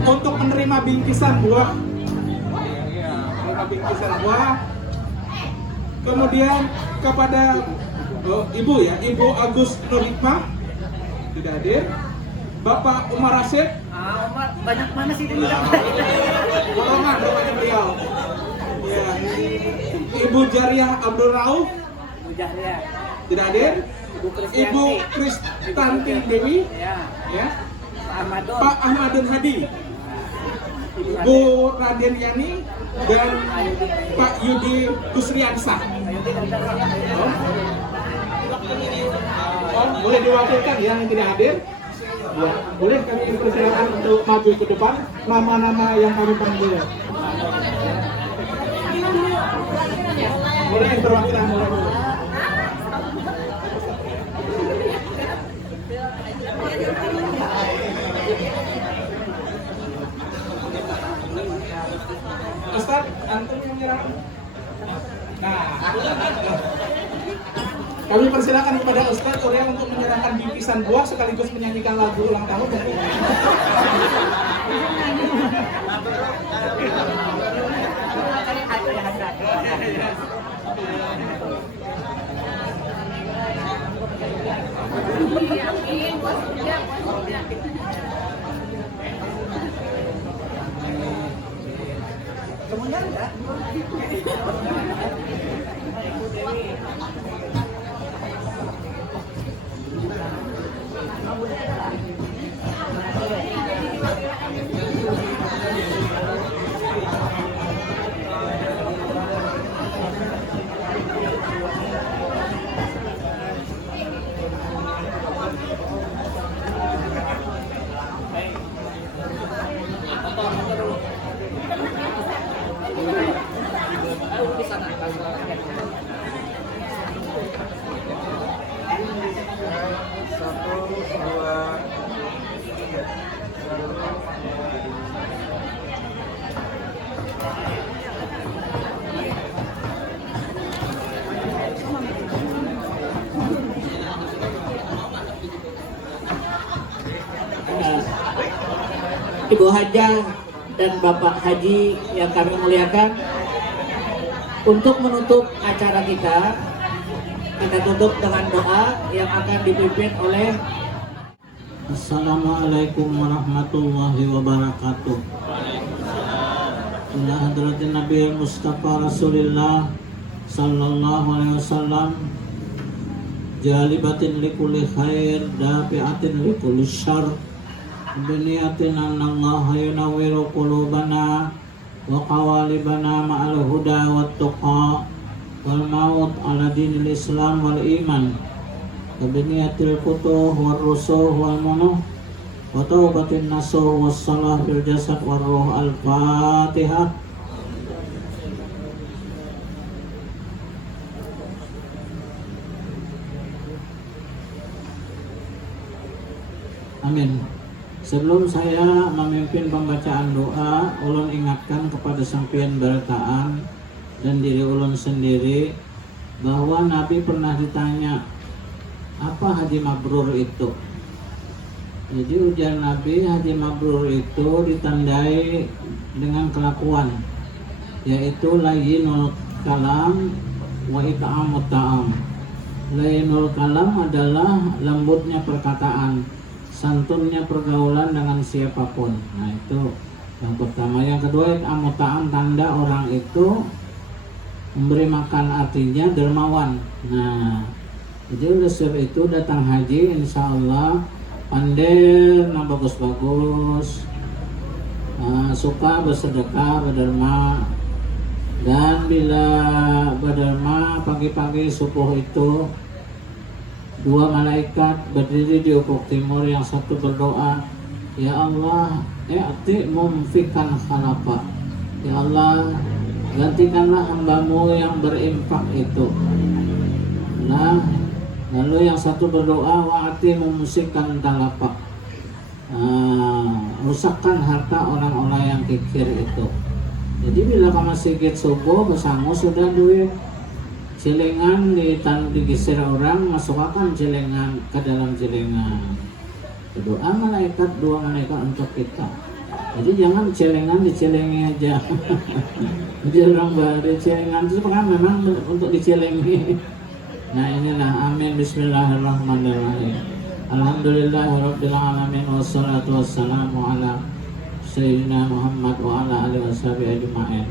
untuk menerima bingkisan buah. Menerima bingkisan buah. Kemudian kepada Ibu ya, Ibu Agus Nur Hikmah tidak hadir. Bapak Umar Rasyid. Umar, banyak mana sih ini? Golongan rupanya beliau. Ya. Ibu Jariah Abdul Rauf tidak hadir. Ibu Kristanti Dewi. Ya. Pak Ahmadun Hadi. Bu Raden Yani dan Pak Yudi Kusriansah. Oh, boleh diwakilkan ya yang tidak hadir? Ya, boleh kami persilakan untuk maju ke depan nama-nama yang kami panggil. Boleh perwakilan boleh. Ustaz, antum yang menyerahkan. Nah, kami persilakan kepada Ustaz Uriel untuk menyerahkan bingkisan buah sekaligus menyanyikan lagu ulang tahun. Ibu Hajah dan Bapak Haji yang kami muliakan, untuk menutup acara kita tutup dengan doa yang akan dipimpin oleh Assalamualaikum warahmatullahi wabarakatuh. Ila hadratin Nabi Mustafa Rasulillah sallallahu alaihi wasallam, jalibatin likulli khair, dafi'atin likulli syarr, biniyatin annallaha yunawwiru qulubana wa qawalibana ma'al huda wat tuqa wal maut ala dinil Islam wal iman, biniyatil futuh wal rusuh wal munuh wa taubatin nasuh was salah fil jasad wal ruh. Al-Fatihah. Amin. Sebelum saya memimpin pembacaan doa, ulun ingatkan kepada sampeyan berataan dan diri ulun sendiri bahwa Nabi pernah ditanya, apa haji mabrur itu? Jadi ujar Nabi, haji mabrur itu ditandai dengan kelakuan, yaitu layyinul kalam wa it'amut ta'am. Layyinul kalam adalah lembutnya perkataan, santunnya pergaulan dengan siapapun. Nah, itu yang pertama. Yang kedua, it'amut ta'am, tanda orang itu memberi makan, artinya dermawan. Nah, jadi oleh sebab itu datang haji insya Allah pandai, nah bagus-bagus, suka bersedekah, berderma. Dan bila berderma pagi-pagi subuh itu, dua malaikat berdiri di ufuk timur, yang satu berdoa, ya Allah, i'ti mumfikan khalafa, ya Allah, gantikanlah hambamu yang berimpak itu. Nah, lalu yang satu berdoa, wa'ati mumsikan talapak, rusakkan harta orang-orang yang kikir itu. Jadi bila kamu sikit subuh besangu sudah duit Celengan digeser orang, masukkan celengan ke dalam celengan. Dua malaikat untuk kita. Jadi jangan celengan dicelengi aja. Jadi orang baru celengan itu kan memang untuk dicelengi. Nah inilah, amin, bismillahirrahmanirrahim. Alhamdulillahirabbil alamin wassalatu wassalamu ala sayyidina Muhammad wa ala alihi washabihi ajma'in.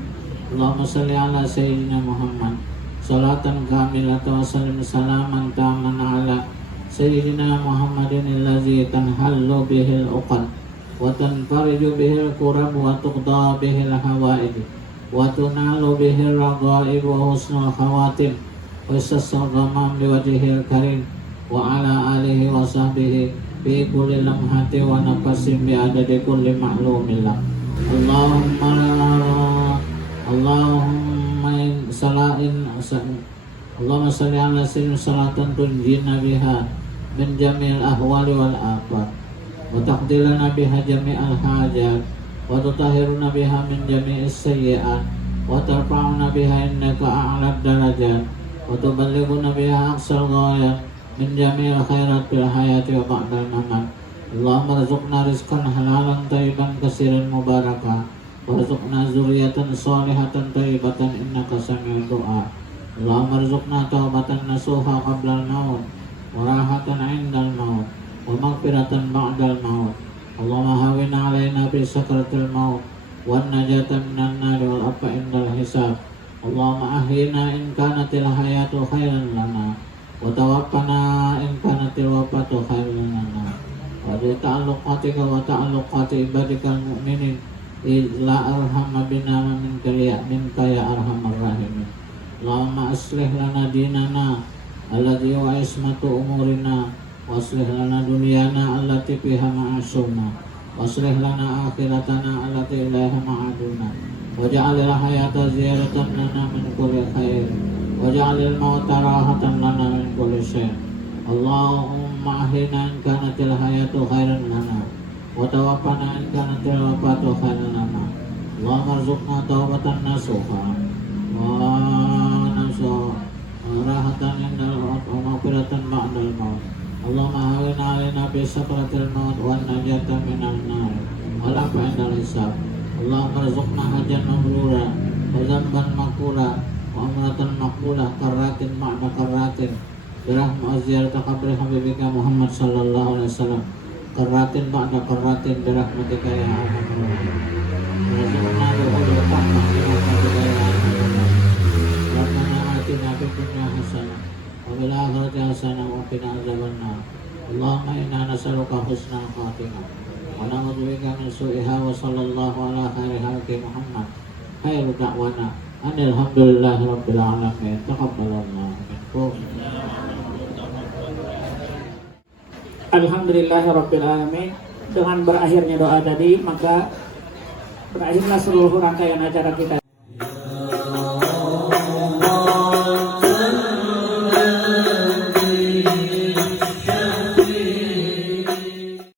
Allahumma shalli ala sayyidina Muhammad salatan kamilatan wa sallim salaman taman ala sayyidina Muhammadin allazi tanhallu bihil uqad wa tanfariju bihil kurab wa tuqda bihil hawaid wa tunalu bihil raghaib wa husnul khawatim wa yasassul ghamam biwajhil karim wa ala alihi wa sahbihi bi kulli lamhati wa nafasin bi adadi kulli ma'lumillah. Allahumma salli ala sayyidina salatan tunjina biha min jami'il ahwali wal afat wa taqdilana biha jami'al hajat wa tutahhiruna biha min jami'is sayyi'at wa tarfa'una biha innaka a'lad darajat wa tuballighuna biha aqsal ghayat min jami'il khairat fil hayati wa ba'dal mamat. Allahumma rzuqna rizqan halalan thayyiban katsiran mubarakah warzuqna zurriyatan shalihatan thayyibatan innaka sami'ud du'a. Allahumma rzuqna taubatan nasuha qabla al-maut wa rahatan 'inda al-maut wa maghfiratan ba'da al-maut. Allahumma hawwin 'alaina fi sakratil maut wan najata minan nar wal afa indal hisab. Allahumma ahyina in kanatil hayatu khairan lana wa tawaffana in kanatil wafatu khairan lana. Wa bi ta'alluqatika wa ta'alluqati ibadikal mu'minin illa arhamna bina minka ya arhamar rahimin. Allahumma aslih lana dinana alladhi wa ismatu umurina wa aslih lana dunyana allati fiha ma'asuna wa aslih lana akhiratana allati ilaiha ma'aduna wa ja'alil hayata ziyaratan lana min kulli khair wa ja'alil mauta rahatan lana min kulli syai'. Allahumma ahyina in kanatil hayatu khairan lana wa tawaffana in kanatil wafatu khairan lana. Allahumma rzuqna taubatan nasuha rahatan indal maut wa maghfiratan ba'dal maut. Allahumma hawwin 'alaina bi sakratil maut wan najata minan nar wal afa indal hisab. Allahumma rzuqna hajjan mabrura wa dzamban maghfura wa umratan maqbulah karatin ba'da karatin bi rahmatika ziyarata qabri habibika Muhammad sallallahu alaihi wasallam karatin ba'da karatin bi rahmatika ya arhamar rahimin. Rzuqna dukhulul jannah bi rahmatika ya arhamar rahimin. Rabbana atina fid dunya hasanah wa fil akhirati hasanah wa qina adzabannar. Allahumma inna nas'aluka husnal khatimah wa na'udzubika min su'iha wa sallallahu ala khairi khalqi Muhammad. Khairu da'wana alhamdulillahi rabbil alamin. Taqabbalallahu minkum. Alhamdulillahirabbil alamin. Dengan berakhirnya doa tadi, maka berakhirlah seluruh rangkaian acara kita.